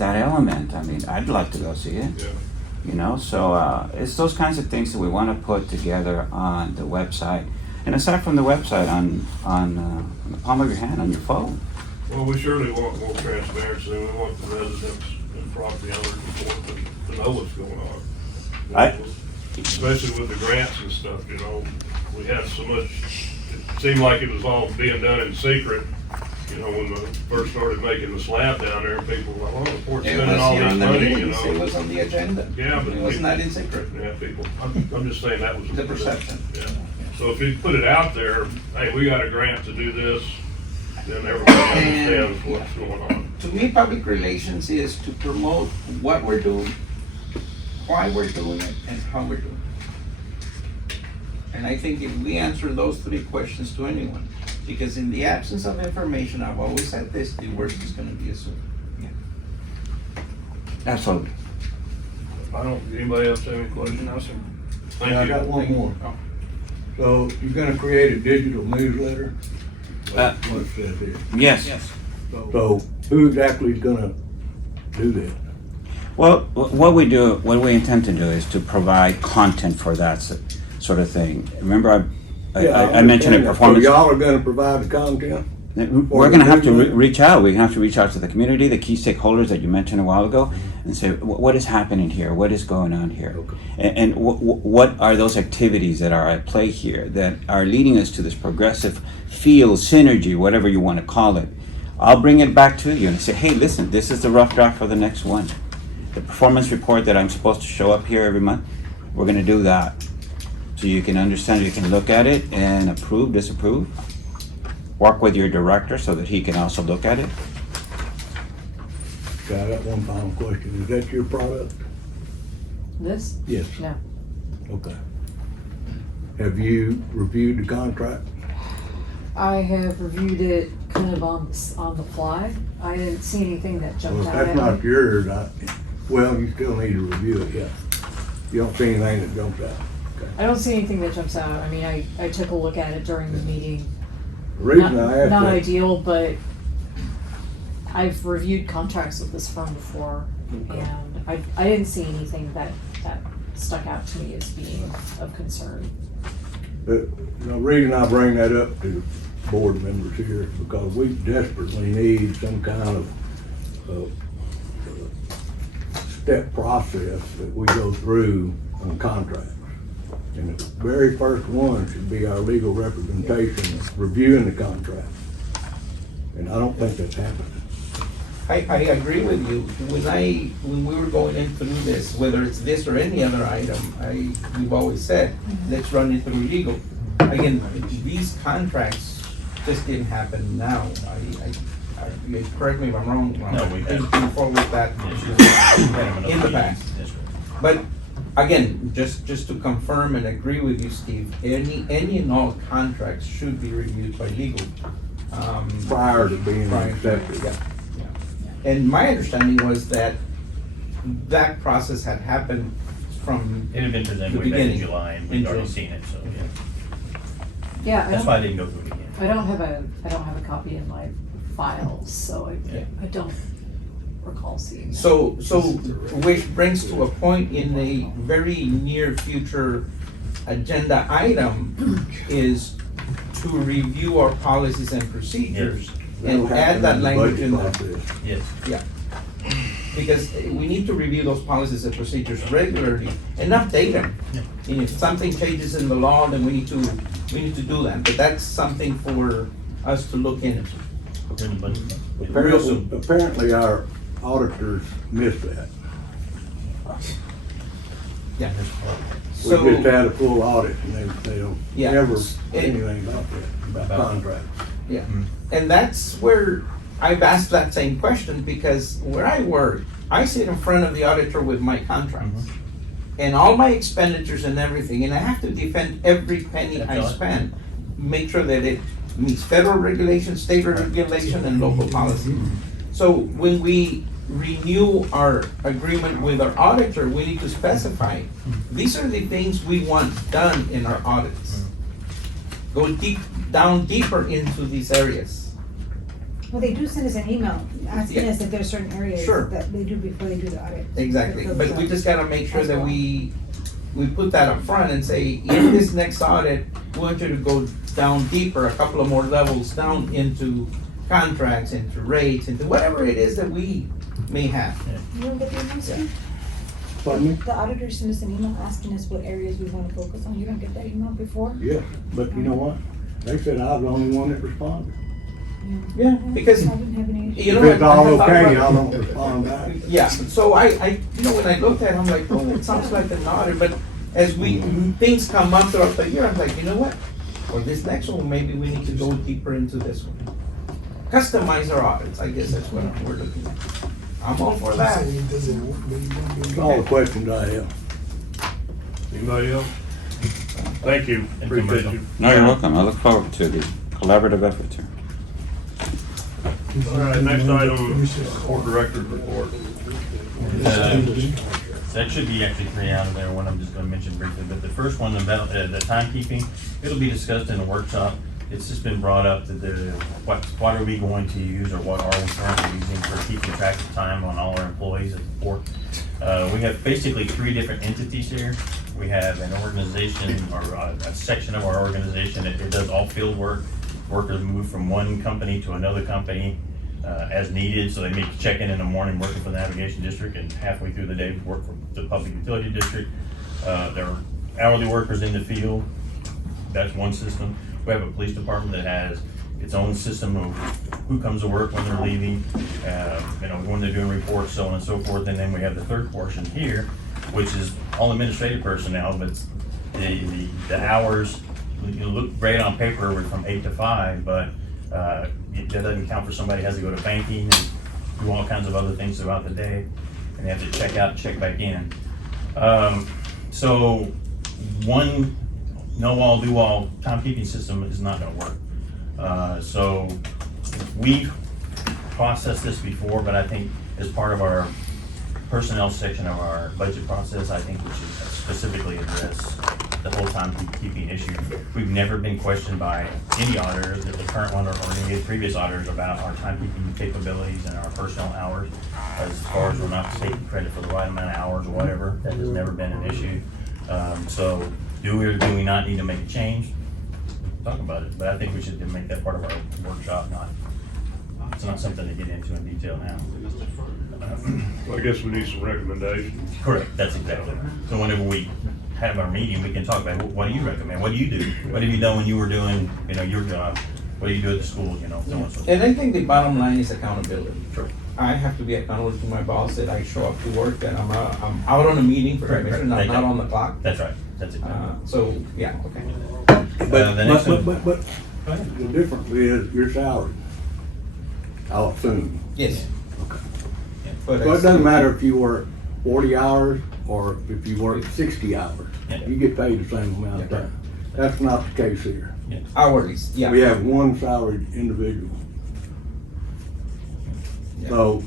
element? I mean, I'd like to go see it. Yeah. You know, so it's those kinds of things that we want to put together on the website. And aside from the website, on the palm of your hand, on your phone. Well, we surely want more transparency. We want the residents and property owners to know what's going on. You I- know, especially with the grants and stuff, you know, we had so much, it seemed like it was all being done in secret. You know, when we first started making the slab down there, people were like, oh, the port's It spending was all here this on the money, you meetings, it know. was on the agenda. Yeah, but It was people- not in secret. Yeah, people, I'm just saying that was. The perception. Yeah. So if you put it out there, hey, we got a grant to do this, then everybody understands what's going on. To me, public relations is to promote what we're doing, why we're doing it, and how we're doing it. And I think if we answer those three questions to anyone, because in the absence of information, I've always said this, the worst is gonna be assumed. Absolutely. Anybody else have any questions? No, sir. Thank Yeah, I you. got one more. Oh. So you're gonna create a digital newsletter? Uh, What it says here. Yes. So who exactly is gonna do that? Well, what we intend to do is to provide content for that sort of thing. Remember, I mentioned a performance. So y'all are gonna provide the content? We're going to have to reach out. We're going to have to reach out to the community, the key stakeholders that you mentioned a while ago, and say, what is happening here? What is going on here? Okay. And what are those activities that are at play here that are leading us to this progressive field, synergy, whatever you want to call it? I'll bring it back to you and say, hey, listen, this is the rough draft for the next one. The performance report that I'm supposed to show up here every month, we're going to do that. So you can understand, you can look at it and approve, disapprove. Work with your director so that he can also look at it. Okay, I got one final question. Is that your product? This? Yes. No. Okay. Have you reviewed the contract? I have reviewed it kind of on the fly. I didn't see anything that Well, jumped if out that's at not me. yours, well, you still need to review it, yeah. You don't see anything that jumps out. Okay. I don't see anything that jumps out. I mean, I took a look at it during the meeting. The reason Not I asked not that. ideal, but I've reviewed contracts with this firm before, Okay. and I didn't see anything that stuck out to me as being of concern. The reason I bring that up to board members here is because we desperately need some kind of step process that we go through on contracts. And the very first one should be our legal representation reviewing the contract. And I don't think that's happened. I agree with you. When we were going in through this, whether it's this or any other item, we've always said, let's run it through legal. Again, these contracts just didn't happen now. Correct me if I'm wrong, Ron. No, we It's have. been forward with that in the past. But again, just to confirm and agree with you, Steve, any and all contracts should be reviewed by legal. Prior to being Prior to- accepted. yeah. And my understanding was that process had happened from, It had been presented The way back in beginning. July, and In we'd already June. seen it, so, yeah. Yeah, That's why I didn't go through it again. I don't have a copy in my files, so I don't recall seeing that. so, which brings to a point in a very near future agenda item is to review our policies and procedures and That'll add happen that in the language budget in there. process. Yes. Because we need to review those policies and procedures regularly and update them. Yeah. And if something changes in the law, then we need to do that, but that's something for us to look into. We're in the budget. Real soon. Apparently our auditors missed that. Yeah. We So, just had a full audit and they don't Yeah. ever say anything about that, about contracts. yeah, and that's where I've asked that same question, because where I work, I sit in front of the auditor with my contracts. And all my expenditures and everything, and I have to defend every penny I That's right. spend. Make sure that it meets federal regulation, state regulation, and local policy. So when we renew our agreement with our auditor, we need to specify, these are the things we want done in our audits. Go down deeper into these areas. Well, they do send us an email asking Yeah. us if there's certain areas Sure. that they do before they do the audit. Exactly, but we just gotta make sure As that well. we put that up front and say, in this next audit, we want you to go down deeper, a couple of more levels down into contracts, into rates, into whatever it is that we may have. You don't get the email, Steve? Pardon me? The auditor sent us an email asking us what areas we wanna focus on. You don't get that email before? Yes, but you know what? They said I was the only one that responded. Yeah, because, I didn't have any issue. you know. If it's all I thought okay, about- I don't respond back. Yeah, so I, you know, when I looked at it, I'm like, oh, it sounds like an audit, but as things come up throughout the year, I'm like, you know what? For this next one, maybe we need to go deeper into this one. Customize our audits, I guess that's what we're looking at. I'm all for that. That's all the questions I have. Anybody else? Thank you, appreciate you. No, you're welcome. I look forward to the collaborative effort here. All right, next item, board director's report. That should be actually 3 out of there, one I'm just gonna mention briefly, but the first one about the timekeeping, it'll be discussed in the workshop. It's just been brought up that what are we going to use, or what are we currently using for keeping track of time on all our employees at the port? We have basically 3 different entities here. We have an organization, or a section of our organization that does all field work. Workers move from one company to another company as needed, so they may check in the morning working for the navigation district, and halfway through the day work for the public utility district. There are hourly workers in the field. That's one system. We have a police department that has its own system of who comes to work, when they're leaving, when they're doing reports, so on and so forth. And then we have the third portion here, which is all administrative personnel, but the hours, look great on paper, we're from 8 to 5, but that doesn't count for somebody who has to go to banking and do all kinds of other things throughout the day, and they have to check out and check back in. So one know-all, do-all timekeeping system is not gonna work. So we've processed this before, but I think as part of our personnel section of our budget process, I think we should specifically address the whole timekeeping issue. We've never been questioned by any auditor, the current one or any of the previous auditors, about our timekeeping capabilities and our personnel hours. As far as we're not taking credit for the right amount of hours or whatever, that has never been an issue. So do we or do we not need to make a change? Talk about it, but I think we should make that part of our workshop, it's not something to get into in detail now. Well, I guess we need some recommendations. Correct, that's exactly right. So whenever we have our meeting, we can talk about, what do you recommend? What do you do? What have you done when you were doing, your job? What do you do at the school, so on and so forth. And I think the bottom line is accountability. Sure. I have to be accountable to my boss, that I show up to work, that I'm out on a meeting for Correct, commission, I'm correct. not on the clock. That's right, that's it. So, yeah, okay. The next one. But the difference is your salary, I'll assume. Yes. Okay. But So it doesn't matter if you work 40 hours or if you work 60 hours. Yeah. You get paid the same amount of Yeah. time. That's not the case here. Hourly, yeah. We have one salaried individual. Yeah. So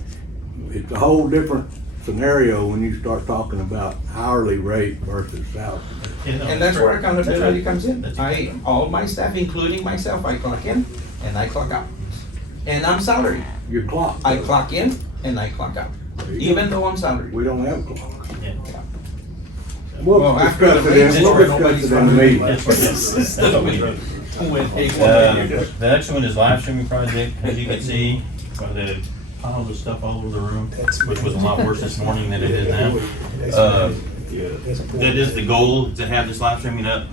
it's a whole different scenario when you start talking about hourly rate versus salary. And that's where accountability comes in. That's All my staff, including myself, I clock in and I clock out. And I'm salaried. Your clock. I clock in and I clock out, even though I'm salaried. We don't have clocks. Yeah. We'll Well, after discuss the it rates in, we'll start, discuss nobody's it in the meeting. The next one is live streaming project. As you can see, by the piles of stuff all over the room, which was a lot worse this morning than it is now. That is the goal, to have this live streaming up.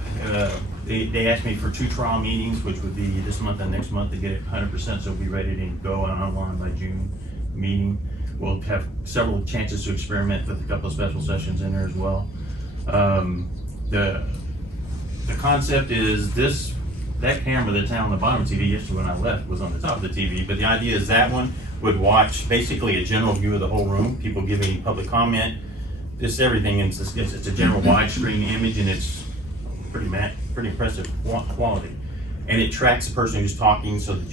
They asked me for 2 trial meetings, which would be this month and next month, to get it 100%, so it'll be ready to go online by June meeting. We'll have several chances to experiment with a couple of special sessions in there as well. The concept is that camera that's on the bottom of the TV, yesterday when I left, was on the top of the TV, but the idea is that one would watch basically a general view of the whole room, people giving public comment, just everything, and it's a general widescreen image, and it's pretty impressive quality. And it tracks the person who's talking so that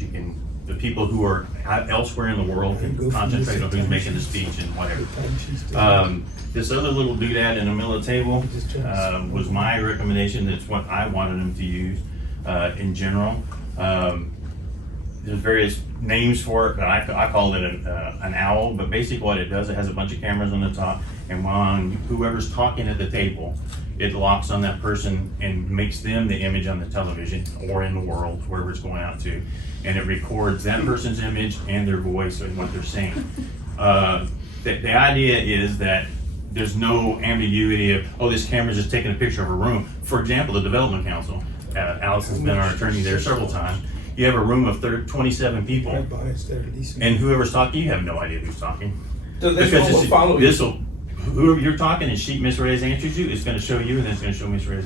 the people who are elsewhere in the world can concentrate on who's making the speech and whatever. This other little doodad in the middle of the table was my recommendation. That's what I wanted them to use in general. There's various names for it, but I call it an owl. But basically what it does, it has a bunch of cameras on the top, and when whoever's talking at the table, it locks on that person and makes them the image on the television or in the world, wherever it's going out to. And it records that person's image and their voice and what they're saying. The idea is that there's no ambiguity of, oh, this camera's just taking a picture of a room. For example, the Development Council, Allison's been our attorney there several times. You have a room of 27 people, and whoever's talking, you have no idea who's talking. So this one will follow you. Whoever you're talking and Miss Reyes answers you, it's gonna show you, and then it's gonna show Miss Reyes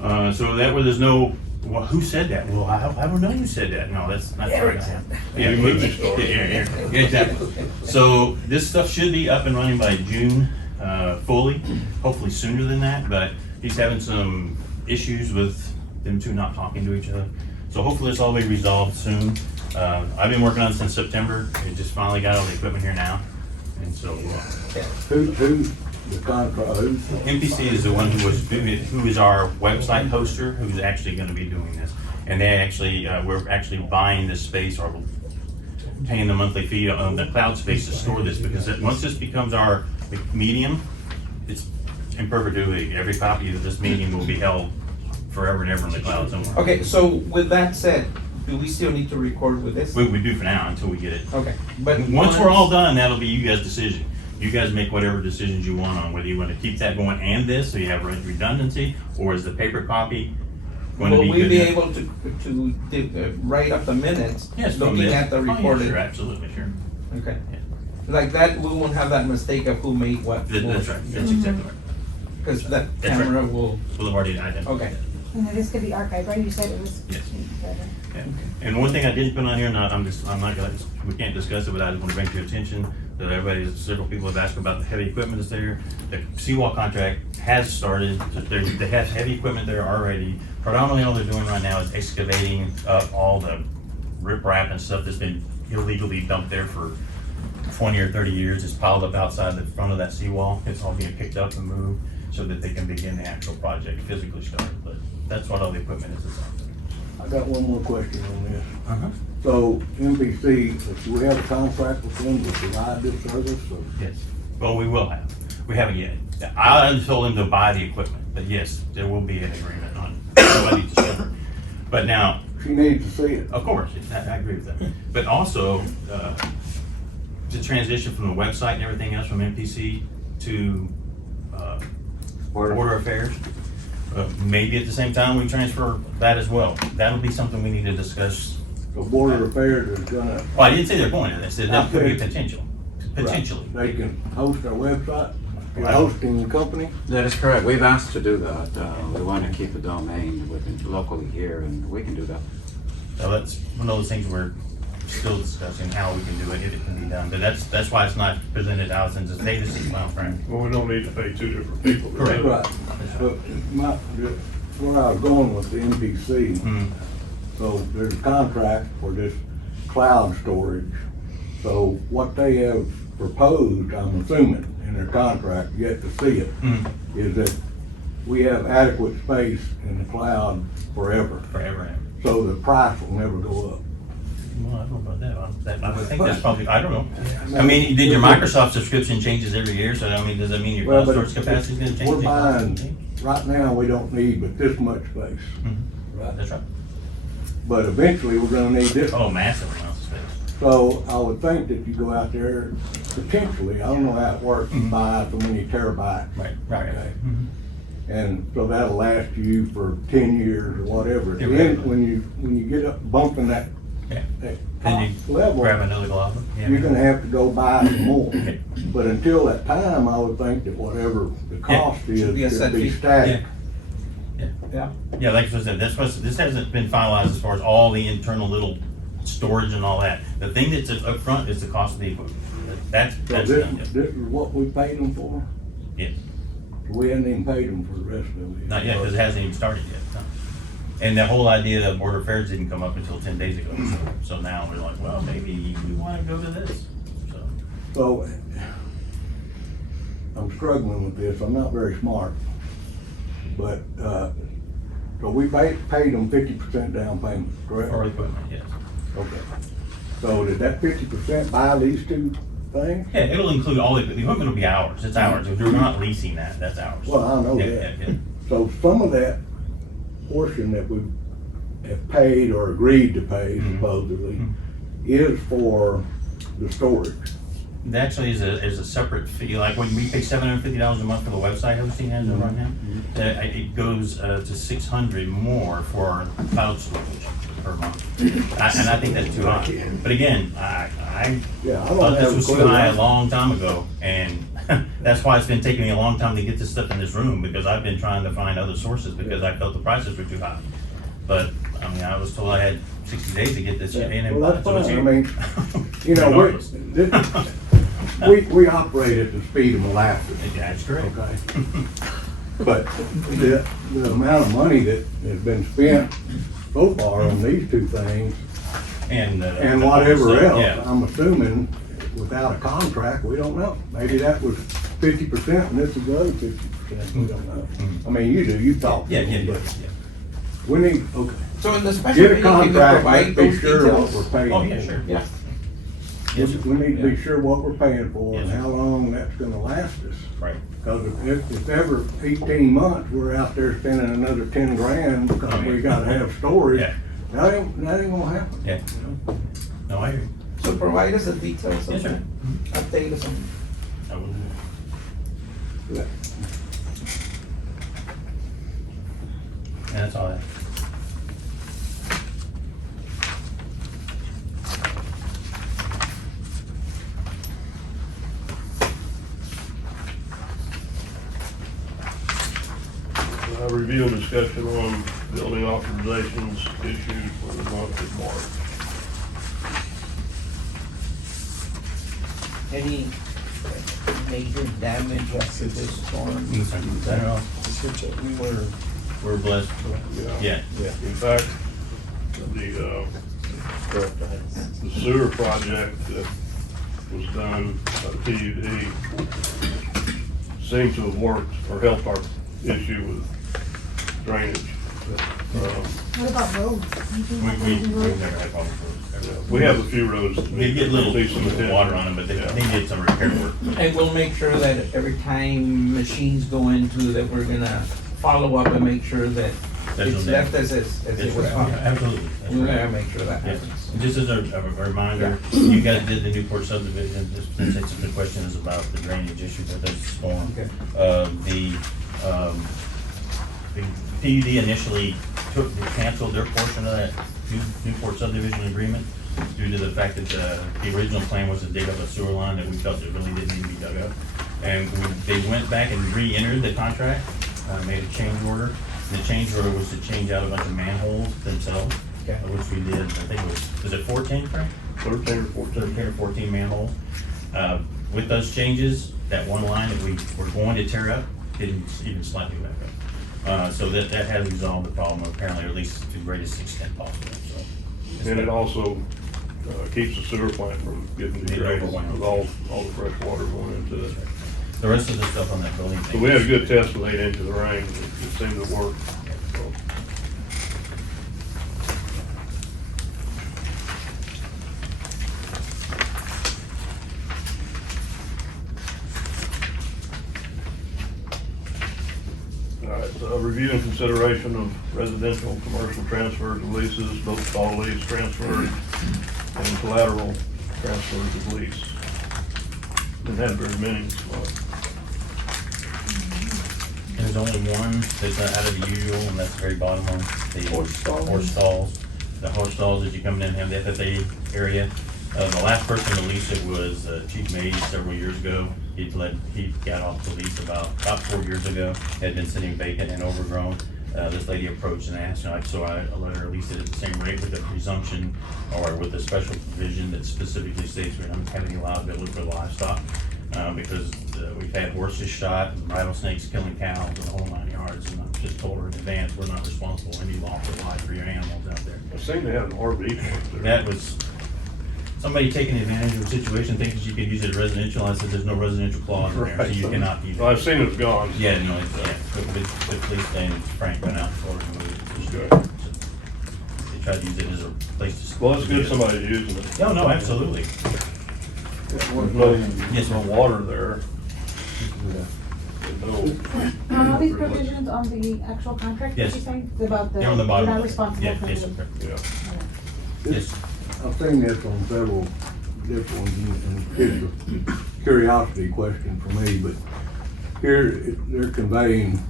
answer. So that way there's no, well, who said that? Well, I don't know who said that. No, that's not right. Yeah, exactly. So this stuff should be up and running by June, fully, hopefully sooner than that, but he's having some issues with them two not talking to each other. So hopefully this all will be resolved soon. I've been working on it since September. We just finally got all the equipment here now. And so, Who's the contract, who's? MPC is the one who is our website hoster, who's actually gonna be doing this. And they actually, we're actually buying this space, or paying the monthly fee on the cloud space to store this, because once this becomes our medium, it's in perpetuity. Every copy of this meeting will be held forever and ever in the cloud somewhere. Okay, so with that said, do we still need to record with this? We do for now until we get it. Okay, but Once we're all done, that'll be you guys' decision. You guys make whatever decisions you want on whether you want to keep that going and this, so you have redundancy, or is the paper copy going to will be we good be enough? able to write up the minutes, Yes, from looking this. at the Oh, yeah, recorded? sure, absolutely, sure. Okay, like that, we won't have that mistake of who made what. That's right, that's exactly right. Because that That's right. camera will, We'll have already identified Okay. that. And then this could be archived, right? You said it was. Yes. Yeah. And one thing I didn't put on here, and I'm not gonna, we can't discuss it, but I just want to bring to your attention that several people have asked about the heavy equipment that's there. The seawall contract has started. They have heavy equipment there already. Predominantly all they're doing right now is excavating up all the riprap and stuff that's been illegally dumped there for 20 or 30 years. It's piled up outside the front of that seawall. It's all being picked up and moved so that they can begin the actual project physically start. But that's what all the equipment is out there. I got one more question on this. Uh-huh. So MPC, do we have a contract with them to provide this service? Or? Yes. Well, we will have. We haven't yet. I told them to buy the equipment, but yes, there will be an agreement on somebody to share. But now, She needs to see it. of course, I agree with that. But also, the transition from the website and everything else from MPC to Border Affairs, maybe at the same time we transfer that as well. That'll be something we need to discuss. So Border Affairs is gonna. Well, I didn't say they're going to. I said that could be a potential, potentially. Right. They can host our website, a Right. hosting company. That is correct. We've asked to do that. We want to keep a domain locally here, and we can do that. So that's one of those things we're still discussing how we can do it, if it can be done. But that's why it's not presented out since it's, hey, this is my friend. Well, we don't need to pay 2 different people. to do Correct. it. Right. But where I was going with the MPC, so there's a contract for this cloud storage. So what they have proposed, I'm assuming, in their contract, yet to see it, is that we have adequate space in the cloud forever. Forever. So the price will never go up. Well, I don't know about that. I would think that's probably, I don't know. I mean, did your Microsoft subscription changes every year? So I mean, does that mean your Well, cloud but storage capacity is gonna change? We're buying, right now, we don't need but this much space. Right? That's right. But eventually, we're gonna need this. Oh, massive amounts of space. So I would think that you go out there, potentially, I don't know how it works, buy so many terabytes. Right. Okay. And so that'll last you for 10 years or whatever. At the Yeah, end, when you get up bumping that Yeah. top Then you level, grab another glove. Yeah. you're gonna have to go buy some more. But until that time, I would think that whatever the cost Should be a is, set should be fee. static. Yeah. Yeah, like I said, this hasn't been finalized as far as all the internal little storage and all that. The thing that's up front is the cost of the equipment. That's So done. this is what we paid them for? Yes. We hadn't even paid them for the rest of it. Not yet, because it hasn't even started yet. No. And the whole idea of Board of Affairs didn't come up until 10 days ago. So now we're like, well, maybe we want to go to this. So, I'm struggling with this, I'm not very smart. But, so we paid them 50% down payment, correct? For equipment, yes. Okay. So did that 50% buy these two things? Yeah, it'll include all the equipment will be ours. It's ours. If you're not leasing that, that's ours. Well, I know Yeah, that. yeah. So some of that portion that we have paid or agreed to pay supposedly is for the storage. It actually is a separate fee, like when we pay $750 a month for the website hosting as of right now, it goes to $600 more for our cloud storage per month. And I think that's too high. But again, I Yeah, I thought don't this have a was too clue. high a long time ago, and that's why it's been taking me a long time to get this stuff in this room, because I've been trying to find other sources, because I felt the prices were too high. But, I mean, I was told I had 60 days to get this in and Well, that's so it's fine. I here. mean, you know, Regardless. we operate at the speed of molasses. That's correct. Okay. But the amount of money that has been spent so far on these two things And whatever else, Yeah. I'm assuming without a contract, we don't know. Maybe that was 50% and this is the other 50%, we don't know. I mean, you talk. to Yeah, them, yeah. but We need, okay, So in the special get a meeting, can you contract, provide let's be those sure what details? we're paying. Oh, yeah, sure. Yeah. Yes, sir. We need to be sure what we're paying for and Yes, sir. how long that's gonna last us. Right. Cause if ever 18 months, we're out there spending another 10 grand because we gotta have storage, Yeah. that ain't gonna happen. Yeah. No, I agree. So provide us the details Yes, of sir. that. Update us on. I will. Yeah. And that's all I have. Review and discussion on building authorizations issued for the month of March. Any major damage after this storm? No, we're blessed. Yeah. In fact, the sewer project that was done by the PUD seemed to have worked or helped our issue with drainage. What about roads? Anything about We've roads and roads? never had problems with those. We have a few roads that They get little need some attention. water on them, but they get some repair work. And we'll make sure that every time machines go into that, we're gonna follow up and make sure that There's it's no left damage. as it That's was right. found. Yeah, absolutely. That's We right. gotta make sure that Yeah. happens. And just as a reminder, you guys did the Newport subdivision, just since the question is about the drainage issue with the storm. Okay. The PUD initially canceled their portion of that Newport subdivision agreement due to the fact that the original plan was to dig up a sewer line that we felt it really didn't need to be dug up. And they went back and re-entered the contract, made a change order. And the change order was to change out a bunch of manholes themselves, Okay. which we did, I think it was it 14, Frank? 13 or 14. 13 or 14 manholes. With those changes, that one line that we were going to tear up didn't even slightly back up. So that has resolved the problem apparently, or at least to the greatest extent possible, so. And it also keeps the sewer plant from getting Get degraded overwhelmed. with all the fresh water going into it. The rest of the stuff on that building. So we had a good test with 8 inches of rain, it seemed to work. So, all right, so review and consideration of residential and commercial transfers of leases, both all lease transfers and collateral transfers of lease. Didn't have very many, so. There's only one that's out of the usual, and that's the very bottom one, the Horse stalls. horse stalls. The horse stalls, as you come in and have the FFA area. The last person to lease it was Chief May several years ago. He got off the lease about 4 years ago. It had been sitting vacant and overgrown. This lady approached and asked, so I let her lease it at the same rate with the presumption, or with the special provision that specifically states we don't have any liability for livestock. Because we've had horses shot and rattlesnakes killing cows and the whole 9 yards, and I just told her in advance, we're not responsible for any loss of life for your animals out there. I seem to have an RV park there. That was somebody taking advantage of a situation, thinking you could use it residential. I said, there's no residential clause in there, so you cannot use Well, I've it. seen it's gone. Yeah, no, it's, the police and Frank went out for it and moved it. Good. They tried to use it as a place to. Well, it's good somebody's using it. No, absolutely. There's no, Yes, no sir. water there. No. Are all these provisions on the actual contract that Yes. you're saying? It's about the, They're on the you're bottom. not responsible Yeah, for yes, the. sir. Yeah. Yes. I've seen this on several different ones, and it's a curiosity question for me, but here, they're conveying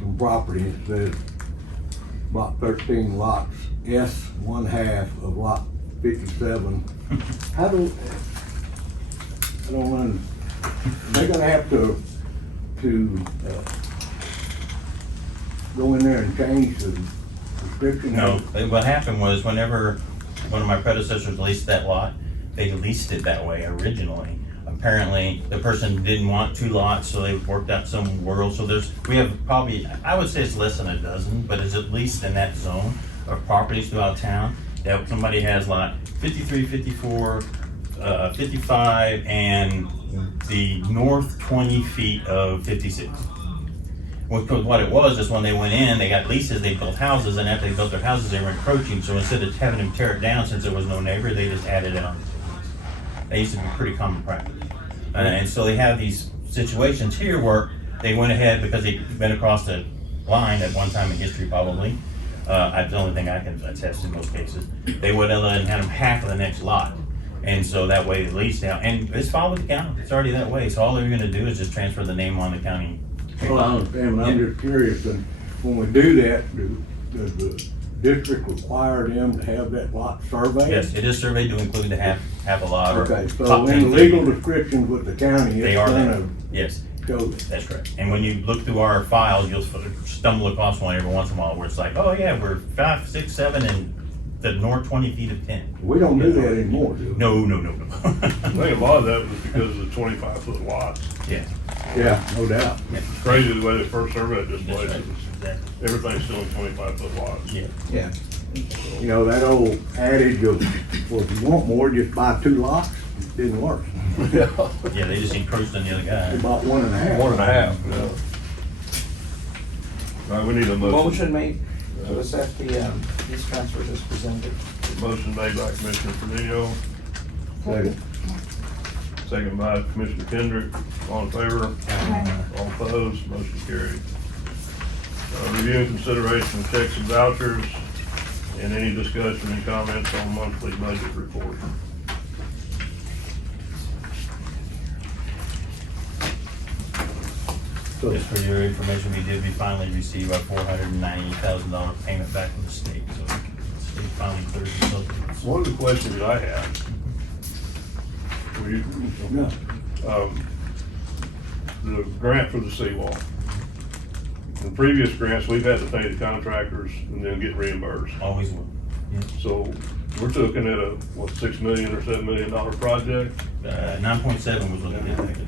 some property. It says block 13 lots, S 1/2 of lot 57. How do, I don't know, they're gonna have to go in there and change the description? No, what happened was whenever one of my predecessors leased that lot, they leased it that way originally. Apparently, the person didn't want 2 lots, so they worked out some world. So we have probably, I would say it's less than a dozen, but it's at least in that zone of properties throughout town that somebody has lot 53, 54, 55, and the north 20 feet of 56. What it was is when they went in, they got leases, they built houses, and after they built their houses, they were encroaching. So instead of having them tear it down, since there was no neighbor, they just added it on. That used to be pretty common practice. And so they have these situations here where they went ahead because they've been across the line at one time in history probably. That's the only thing I can attest in most cases. They would have had them half of the next lot. And so that way the lease now, and it's filed with the county, it's already that way. So all they're gonna do is just transfer the name on the county. Well, I understand, but I'm just curious, and when we do that, does the district require them to have that lot surveyed? Yes, it is surveyed to include the half a lot or. Okay, so top 10 in the legal feet. descriptions with the county, They it's are there, gonna yes, show that. that's correct. And when you look through our files, you'll stumble across one every once in a while where it's like, oh yeah, we're 5, 6, 7, and the north 20 feet of 10. We don't do that anymore, do we? No. I think a lot of that was because of the 25-foot lots. Yeah. Yeah, no doubt. It's crazy the way they first surveyed this That's place. right. Exactly. Everything's still in 25-foot lots. Yeah. Yeah. You know, that old adage of, well, if you want more, just buy 2 lots, didn't work. Yeah, they just encroached on the other They guy. bought 1.5. 1.5, yeah. All right, we need a motion. Motion made to accept these transfers as presented. Motion made by Commissioner Trevino, Second. second by Commissioner Kendrick. All in favor? All opposed? Motion carried. Review and consideration of checks and vouchers, and any discussion and comments on monthly budget report. So, Just for your information, we finally received our $490,000 payment back from the state, so the state finally cleared the subsidies. One of the questions I had, no, the grant for the seawall. In previous grants, we've had to pay the contractors and then get reimbursed. Always will. Yeah. So we're looking at a, $6 million or $7 million project. 9.7 was what they did.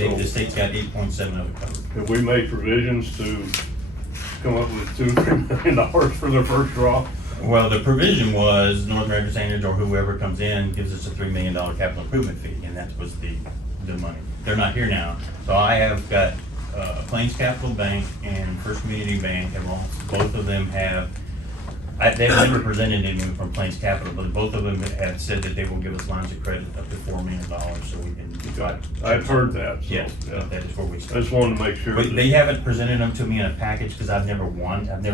Yeah, The state's got 8.7 of it covered. Have we made provisions to come up with $2 or $3 million for their first draw? Well, the provision was North American Standards or whoever comes in gives us a $3 million capital improvement fee, and that was the money. They're not here now. So I have got Plains Capital Bank and First Community Bank, and both of them have, they've never presented anyone from Plains Capital, but both of them have said that they will give us lines of credit up to $4 million so we can. I've heard that, so, Yes, yeah. that is where we I stand. just wanted to make sure. But that- they haven't presented them to me in a package because I've never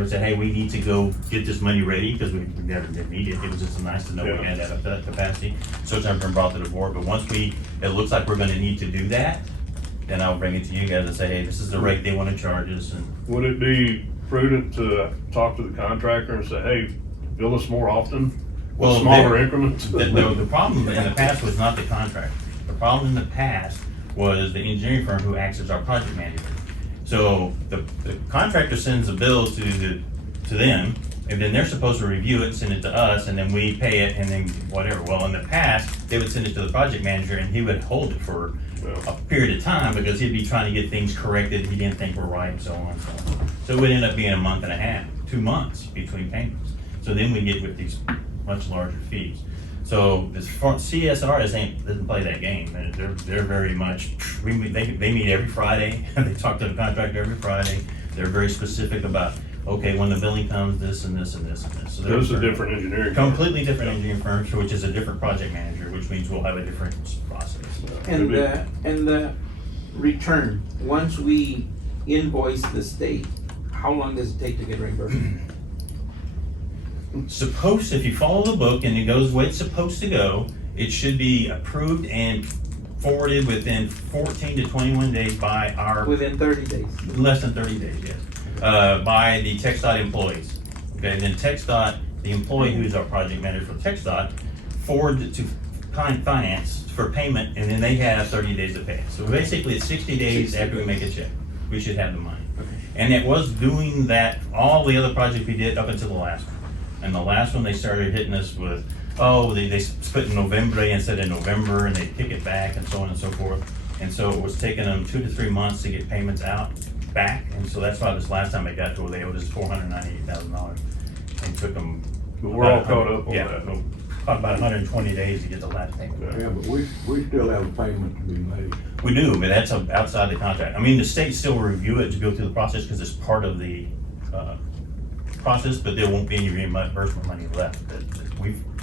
said, hey, we need to go get this money ready, because we never did need it. It was just nice to know we Yeah. had that up to that capacity. So it's never been brought to the board, but once it looks like we're gonna need to do that, then I'll bring it to you guys and say, hey, this is the rate they wanna charge us, and Would it be prudent to talk to the contractor and say, hey, bill us more often? Well, With smaller they- increments? the problem in the past was not the contractor. The problem in the past was the engineering firm who acts as our project manager. So the contractor sends a bill to them, and then they're supposed to review it, send it to us, and then we pay it, and then whatever. Well, in the past, they would send it to the project manager, and he would hold it for a period of time, because he'd be trying to get things corrected he didn't think were right, and so on and so on. So it would end up being a month and a half, 2 months between payments. So then we get with these much larger fees. So as far CSR doesn't play that game. They're very much, they meet every Friday, and they talk to the contractor every Friday. They're very specific about, okay, when the billing comes, this and this and this and this. So they're Those are very- different engineering. firms. Completely different engineering firms, which is a different project manager, which means we'll have a different process. And the return, once we invoice the state, how long does it take to get reimbursed? Supposed, if you follow the book and it goes the way it's supposed to go, it should be approved and forwarded within 14 to 21 days by our, Within 30 days. less than 30 days, yes, by the TxDOT employees. Okay, and then TxDOT, the employee who's our project manager for TxDOT, forward it to finance for payment, and then they have 30 days to pay. So basically, it's 60 days after we make a check, we should have the money. And it was doing that, all the other projects we did up until the last one. And the last one, they started hitting us with, oh, they put in November instead of November, and they kick it back, and so on and so forth. And so it was taking them 2 to 3 months to get payments out back, and so that's why this last time they got to where they owed us $498,000. And took them. But we're all caught up on Yeah, that. about 120 days to get the last payment. Yeah, but we still have a payment to be made. We do, but that's outside the contract. I mean, the state still will review it to go through the process, because it's part of the process, but there won't be any reimbursement money left.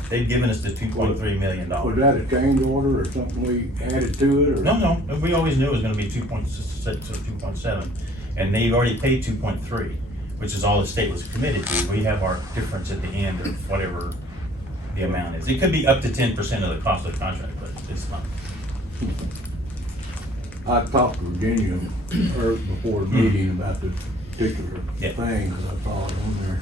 They've given us the $2.3 million. Was that a change order or something we added to it, or? No, we always knew it was gonna be 2.6 or 2.7, and they've already paid 2.3, which is all the state was committed to. We have our difference at the end of whatever the amount is. It could be up to 10% of the cost of the contract, but it's not. I talked to Virginia before the meeting about this particular Yeah. thing, because I saw it on there.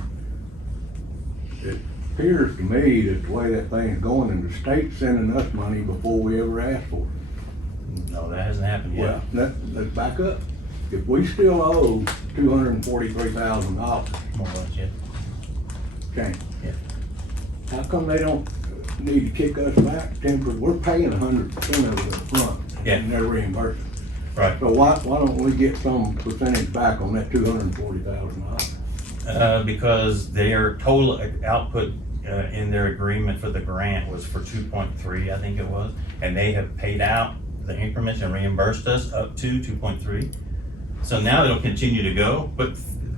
It appears to me that the way that thing's going, and the state's sending us money before we ever ask for it. No, that hasn't happened yet. Well, let's back up. If we still owe $243,000, More or less, yeah. okay, Yeah. how come they don't need to kick us back 10%? We're paying 100% of it up front. Yeah. And they're reimbursing. Right. So why don't we get some percentage back on that $240,000? Because their total output in their agreement for the grant was for 2.3, I think it was, and they have paid out the increments and reimbursed us up to 2.3. So now it'll continue to go, but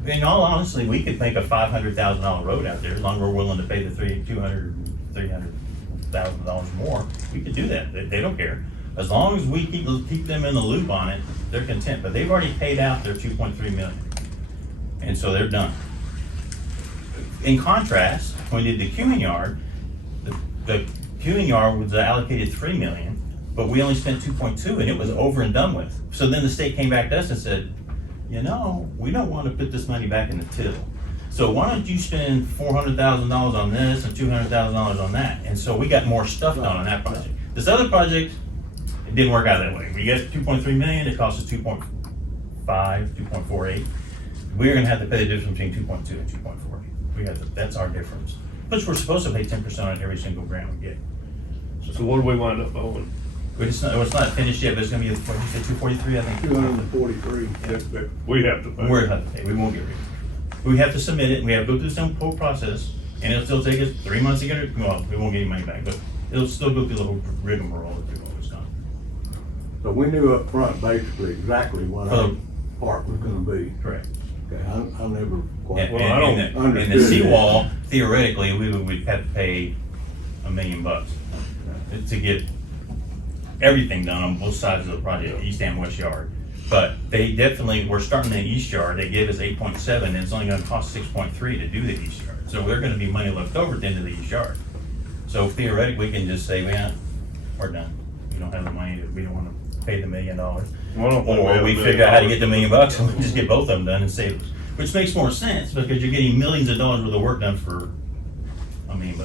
in all honesty, we could make a $500,000 road out there, as long as we're willing to pay the $300,000 more. We could do that. They don't care. As long as we keep them in the loop on it, they're content. But they've already paid out their 2.3 million, and so they're done. In contrast, when we did the queuing yard, the queuing yard was allocated 3 million, but we only spent 2.2, and it was over and done with. So then the state came back to us and said, you know, we don't want to put this money back in the till. So why don't you spend $400,000 on this and $200,000 on that? And so we got more stuff done on that project. This other project, it didn't work out that way. We got 2.3 million, it cost us 2.5, 2.48. We're gonna have to pay the difference between 2.2 and 2.4. That's our difference. Which we're supposed to pay 10% on every single grant we get. So what do we wind up owing? It's not finished yet, but it's gonna be, what you said, 243, I think? 243. We have to pay. We're gonna have to pay, we won't get rid of it. We have to submit it, and we have to go through some whole process, And it'll still take us 3 months to get it, well, we won't get any money back, but it'll still go through the whole rigmarole that we've always done. So we knew up front basically exactly what our For- part was gonna be. Correct. Okay, I never quite. Well, I don't And the understood that. seawall, theoretically, we'd have to pay $1 million to get everything done on both sides of the project, east and west yard. But they definitely, we're starting the east yard, they gave us 8.7, and it's only gonna cost 6.3 to do the east yard. So there's gonna be money left over at the end of the east yard. So theoretically, we can just say, well, we're done. We don't have the money, we don't wanna pay the $1 million. Well, I don't think Or have we $1 figure out how to get the $1 million. million and we just get both of them done and save us. Which makes more sense because you're getting millions of dollars worth of work done for $1 million.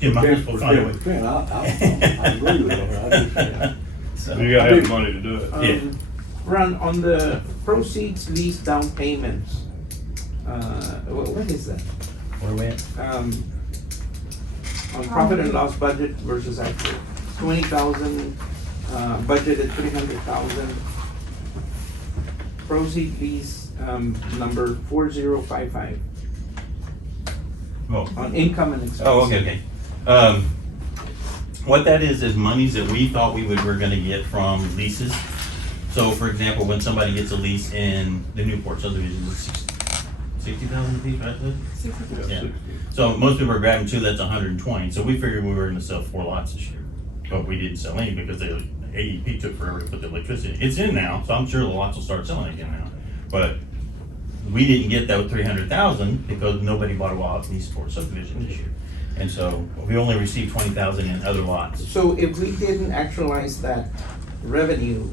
You might as well find a way. 10%, I agree with that, I just, So- You gotta have the money to do it. Yeah. Ron, on the proceeds lease down payments, what is that? Where are we at? On profit and loss budget versus actual, 20,000, budgeted 300,000. Proceed lease, number 4055 Oh, on income and expense. oh, okay. What that is monies that we thought were gonna get from leases. So for example, when somebody gets a lease in the Newport subdivision, it's 60,000 a piece, right, Liz? Yeah. 60. So most people are grabbing two, that's 120. So we figured we were gonna sell 4 lots this year. But we didn't sell any because the AEP took forever to put the electricity. It's in now, so I'm sure the lots will start selling again now. But we didn't get that with 300,000 because nobody bought a lot in Eastport subdivision this year. And so we only received 20,000 in other lots. So if we didn't actualize that revenue,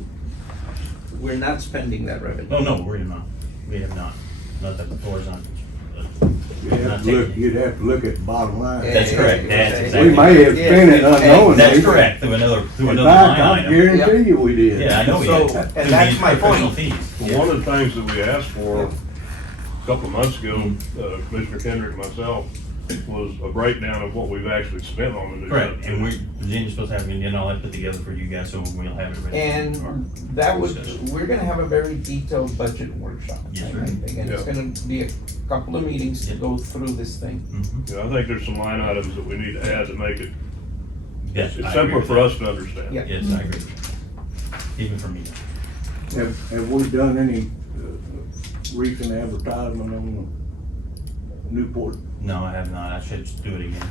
we're not spending that revenue. Oh, no, we're not. We have not. Not that the floor is on. you'd have to look at the bottom line. That's correct. That's We exactly. may have spent it unknowingly. That's correct, through another In line fact, I item. guarantee you we did. Yeah, I know we So, did. and Through that's these my professional point. fees. Well, one of the things that we asked for a couple of months ago, Commissioner Kendrick and myself, was a breakdown of what we've actually spent on the new. Correct, and subdivision. Virginia's supposed to have, all that put together for you guys, so we'll have it ready. And for our that would, discussion. we're gonna have a very detailed budget workshop. Yes, I sir. think, and it's Yeah. gonna be a couple of meetings to Yeah. go through this thing. Mhm. Yeah, I think there's some line items that we need to add to make it, Yes, it's I simpler agree for with us to understand. Yeah. that. Yes, I agree. Even for me. Have we done any recent advertisement on the Newport? No, I have not, I should do it again.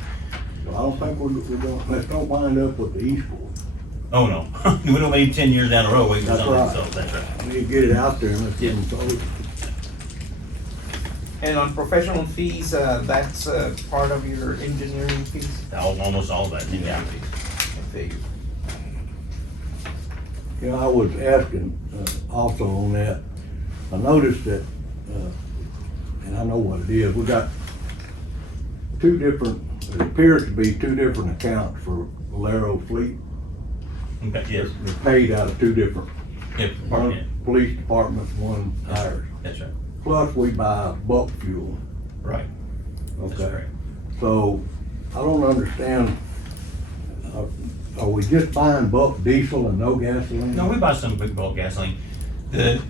I don't think we're going, let's don't wind up with the Eastport. Oh, no, we don't wait 10 years down the road waiting for That's something, right. so that's right. We need to get it out there and let's get them sold. And on professional fees, that's part of your engineering fees? Almost all of that, yeah. I figured. You know, I was asking, also on that, I noticed that, and I know what it is, we got two different, it appears to be two different accounts for Valero Fleet. Okay, yes, They're paid out of two different, yeah, pardon me. one police departments, one ours. That's right, Plus, we buy bulk fuel. right, that's Okay. correct. So, I don't understand, are we just buying bulk diesel and no gasoline? No, we buy some big bulk gasoline. The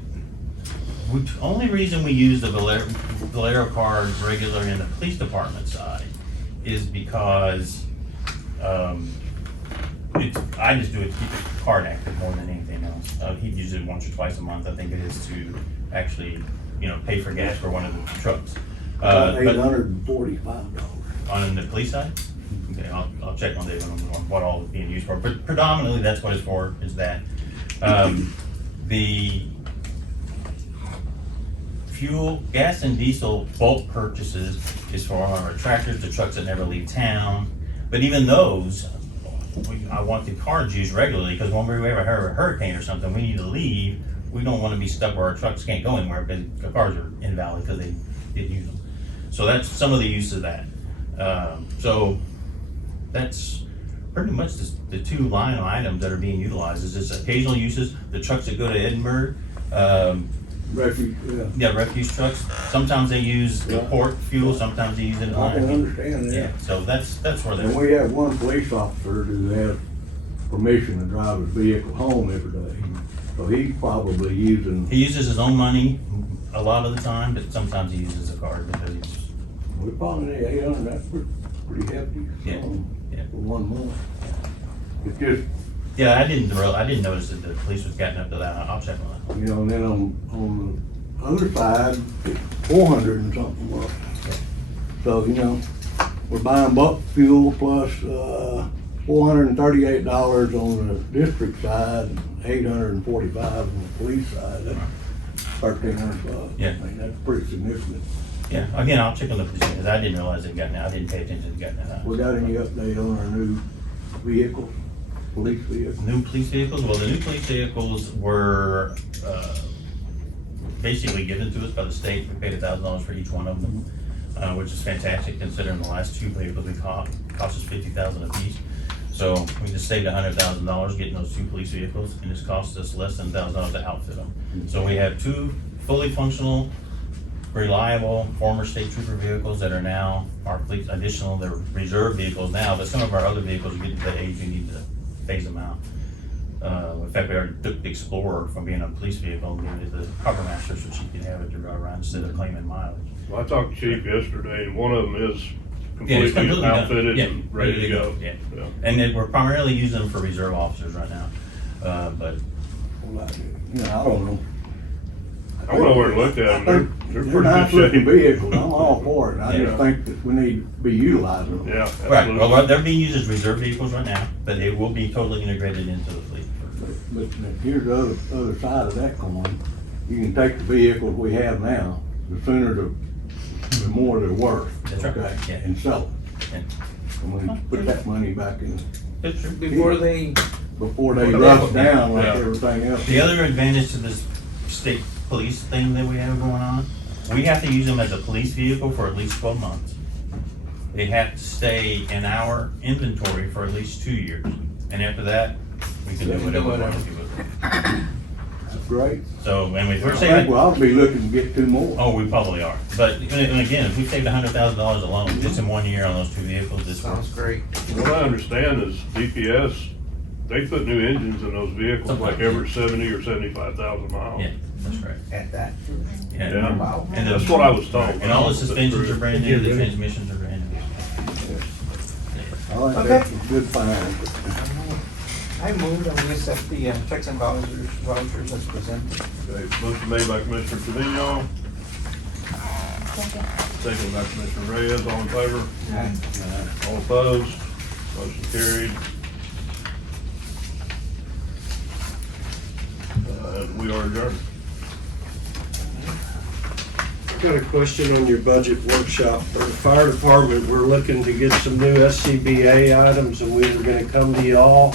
only reason we use the Valero card regular in the police department side is because, I just do it to keep the card active more than anything else. He uses it once or twice a month, I think it is, to actually, pay for gas for one of the trucks. About But $845. on the police side? Okay, I'll check on David on what all is being used for, but predominantly that's what it's for, is that. The fuel, gas and diesel bulk purchases is for our tractors, the trucks that never leave town. But even those, I want the cards used regularly, because when we ever have a hurricane or something, we need to leave. We don't want to be stuck where our trucks can't go anywhere because the cars are invalid because they didn't use them. So that's some of the use of that. So that's pretty much the two line items that are being utilized. Is just occasional uses, the trucks that go to Edinburgh, Refuge, yeah. refuse trucks. Sometimes they use the port fuel, sometimes they use it. I can understand Yeah, that. so that's where And they're. we have one police officer who has permission to drive his vehicle home every day. So he's probably using, He uses his own money a lot of the time, but sometimes he uses a card because he's We probably need 800, that's pretty hefty. Yeah, yeah. For 1 month. It's just, Yeah, I didn't notice that the police was getting up to that. I'll check on that. you know, and then on the other side, it's 400 and something bucks. So, you know, we're buying buck fuel plus, $438 on the district side, $845 on the police side. That's $1,300. Yeah. I mean, that's pretty significant. Yeah, again, I'll check on the position, because I didn't realize it got I didn't pay attention to getting that. We got any update on our new vehicles, police vehicles? New police vehicles? Well, the new police vehicles were, basically given to us by the state. We paid $1,000 for each one of them, which is fantastic considering the last two vehicles we cost us $50,000 apiece. So we just saved $100,000 getting those two police vehicles, and it's cost us less than $1,000 to outfit them. So we have two fully functional, reliable former state trooper vehicles that are now our police additional. They're reserve vehicles now, but some of our other vehicles are getting to the age we need to phase them out. In fact, we already took the Explorer from being a police vehicle and gave it to the harbor master so she could have it to drive around instead of claiming mileage. Well, I talked to Chief yesterday, and one of them is Yeah, it's completely completely done. outfitted Yeah, and ready to go. Yeah, Yeah. and then we're primarily using them for reserve officers right now, but Well, you know, I don't know. I went over and looked at them, they're They're pretty nice good looking shape. vehicles, I'm all for it, I Yeah. just think that we need to be utilizing them. Yeah, right. absolutely. Well, they're being used as reserve vehicles right now, but they will be totally integrated into the fleet. But here's the other side of that coin, you can take the vehicles we have now, the sooner the more they're worth. That's right. Okay, Yeah. and sell them, And and we put that money back in, it's true. Before they, before they rust down like Yeah. everything else. The other advantage to this state police thing that we have going on, we have to use them as a police vehicle for at least 12 months. They have to stay in our inventory for at least 2 years. And after that, we can do whatever we want to do with them. That's great. So, and we're I think saying, we'll be looking to get 2 more. oh, we probably are. But, and again, if we saved $100,000 alone, just in 1 year on those two vehicles, this sounds works. great. What I understand is DPS, they put new engines in those vehicles like every 70 or 75,000 miles. Yeah, that's right. At that. Yeah. Wow. And That's what I was told. And all the suspensions are brand new, the transmissions are brand new. I think Okay. that's a good find. I move that we accept the checks and vouchers as presented. Okay, motion made by Commissioner Trevino, second by Commissioner Reyes, all in favor? All opposed? Motion carried. We are adjourned. Got a question on your budget workshop. For the fire department, we're looking to get some new SCBA items and we were gonna come to y'all.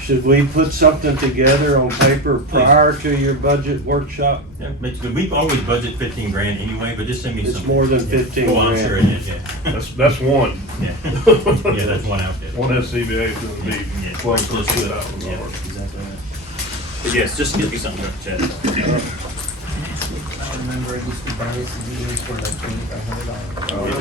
Should we put something together on paper prior to your budget workshop? Yeah, makes good. We always budget 15 grand anyway, but just send me It's some. more than 15 Oh, I'm grand. sure it is, yeah. That's one. Yeah, yeah, that's one out there. One SCBA is gonna be Yeah, close to close to it. $2,000. Yeah, exactly right. But yes, just get me something to chat about. I remember it used to buy CDs for like $2,500. Oh, yeah.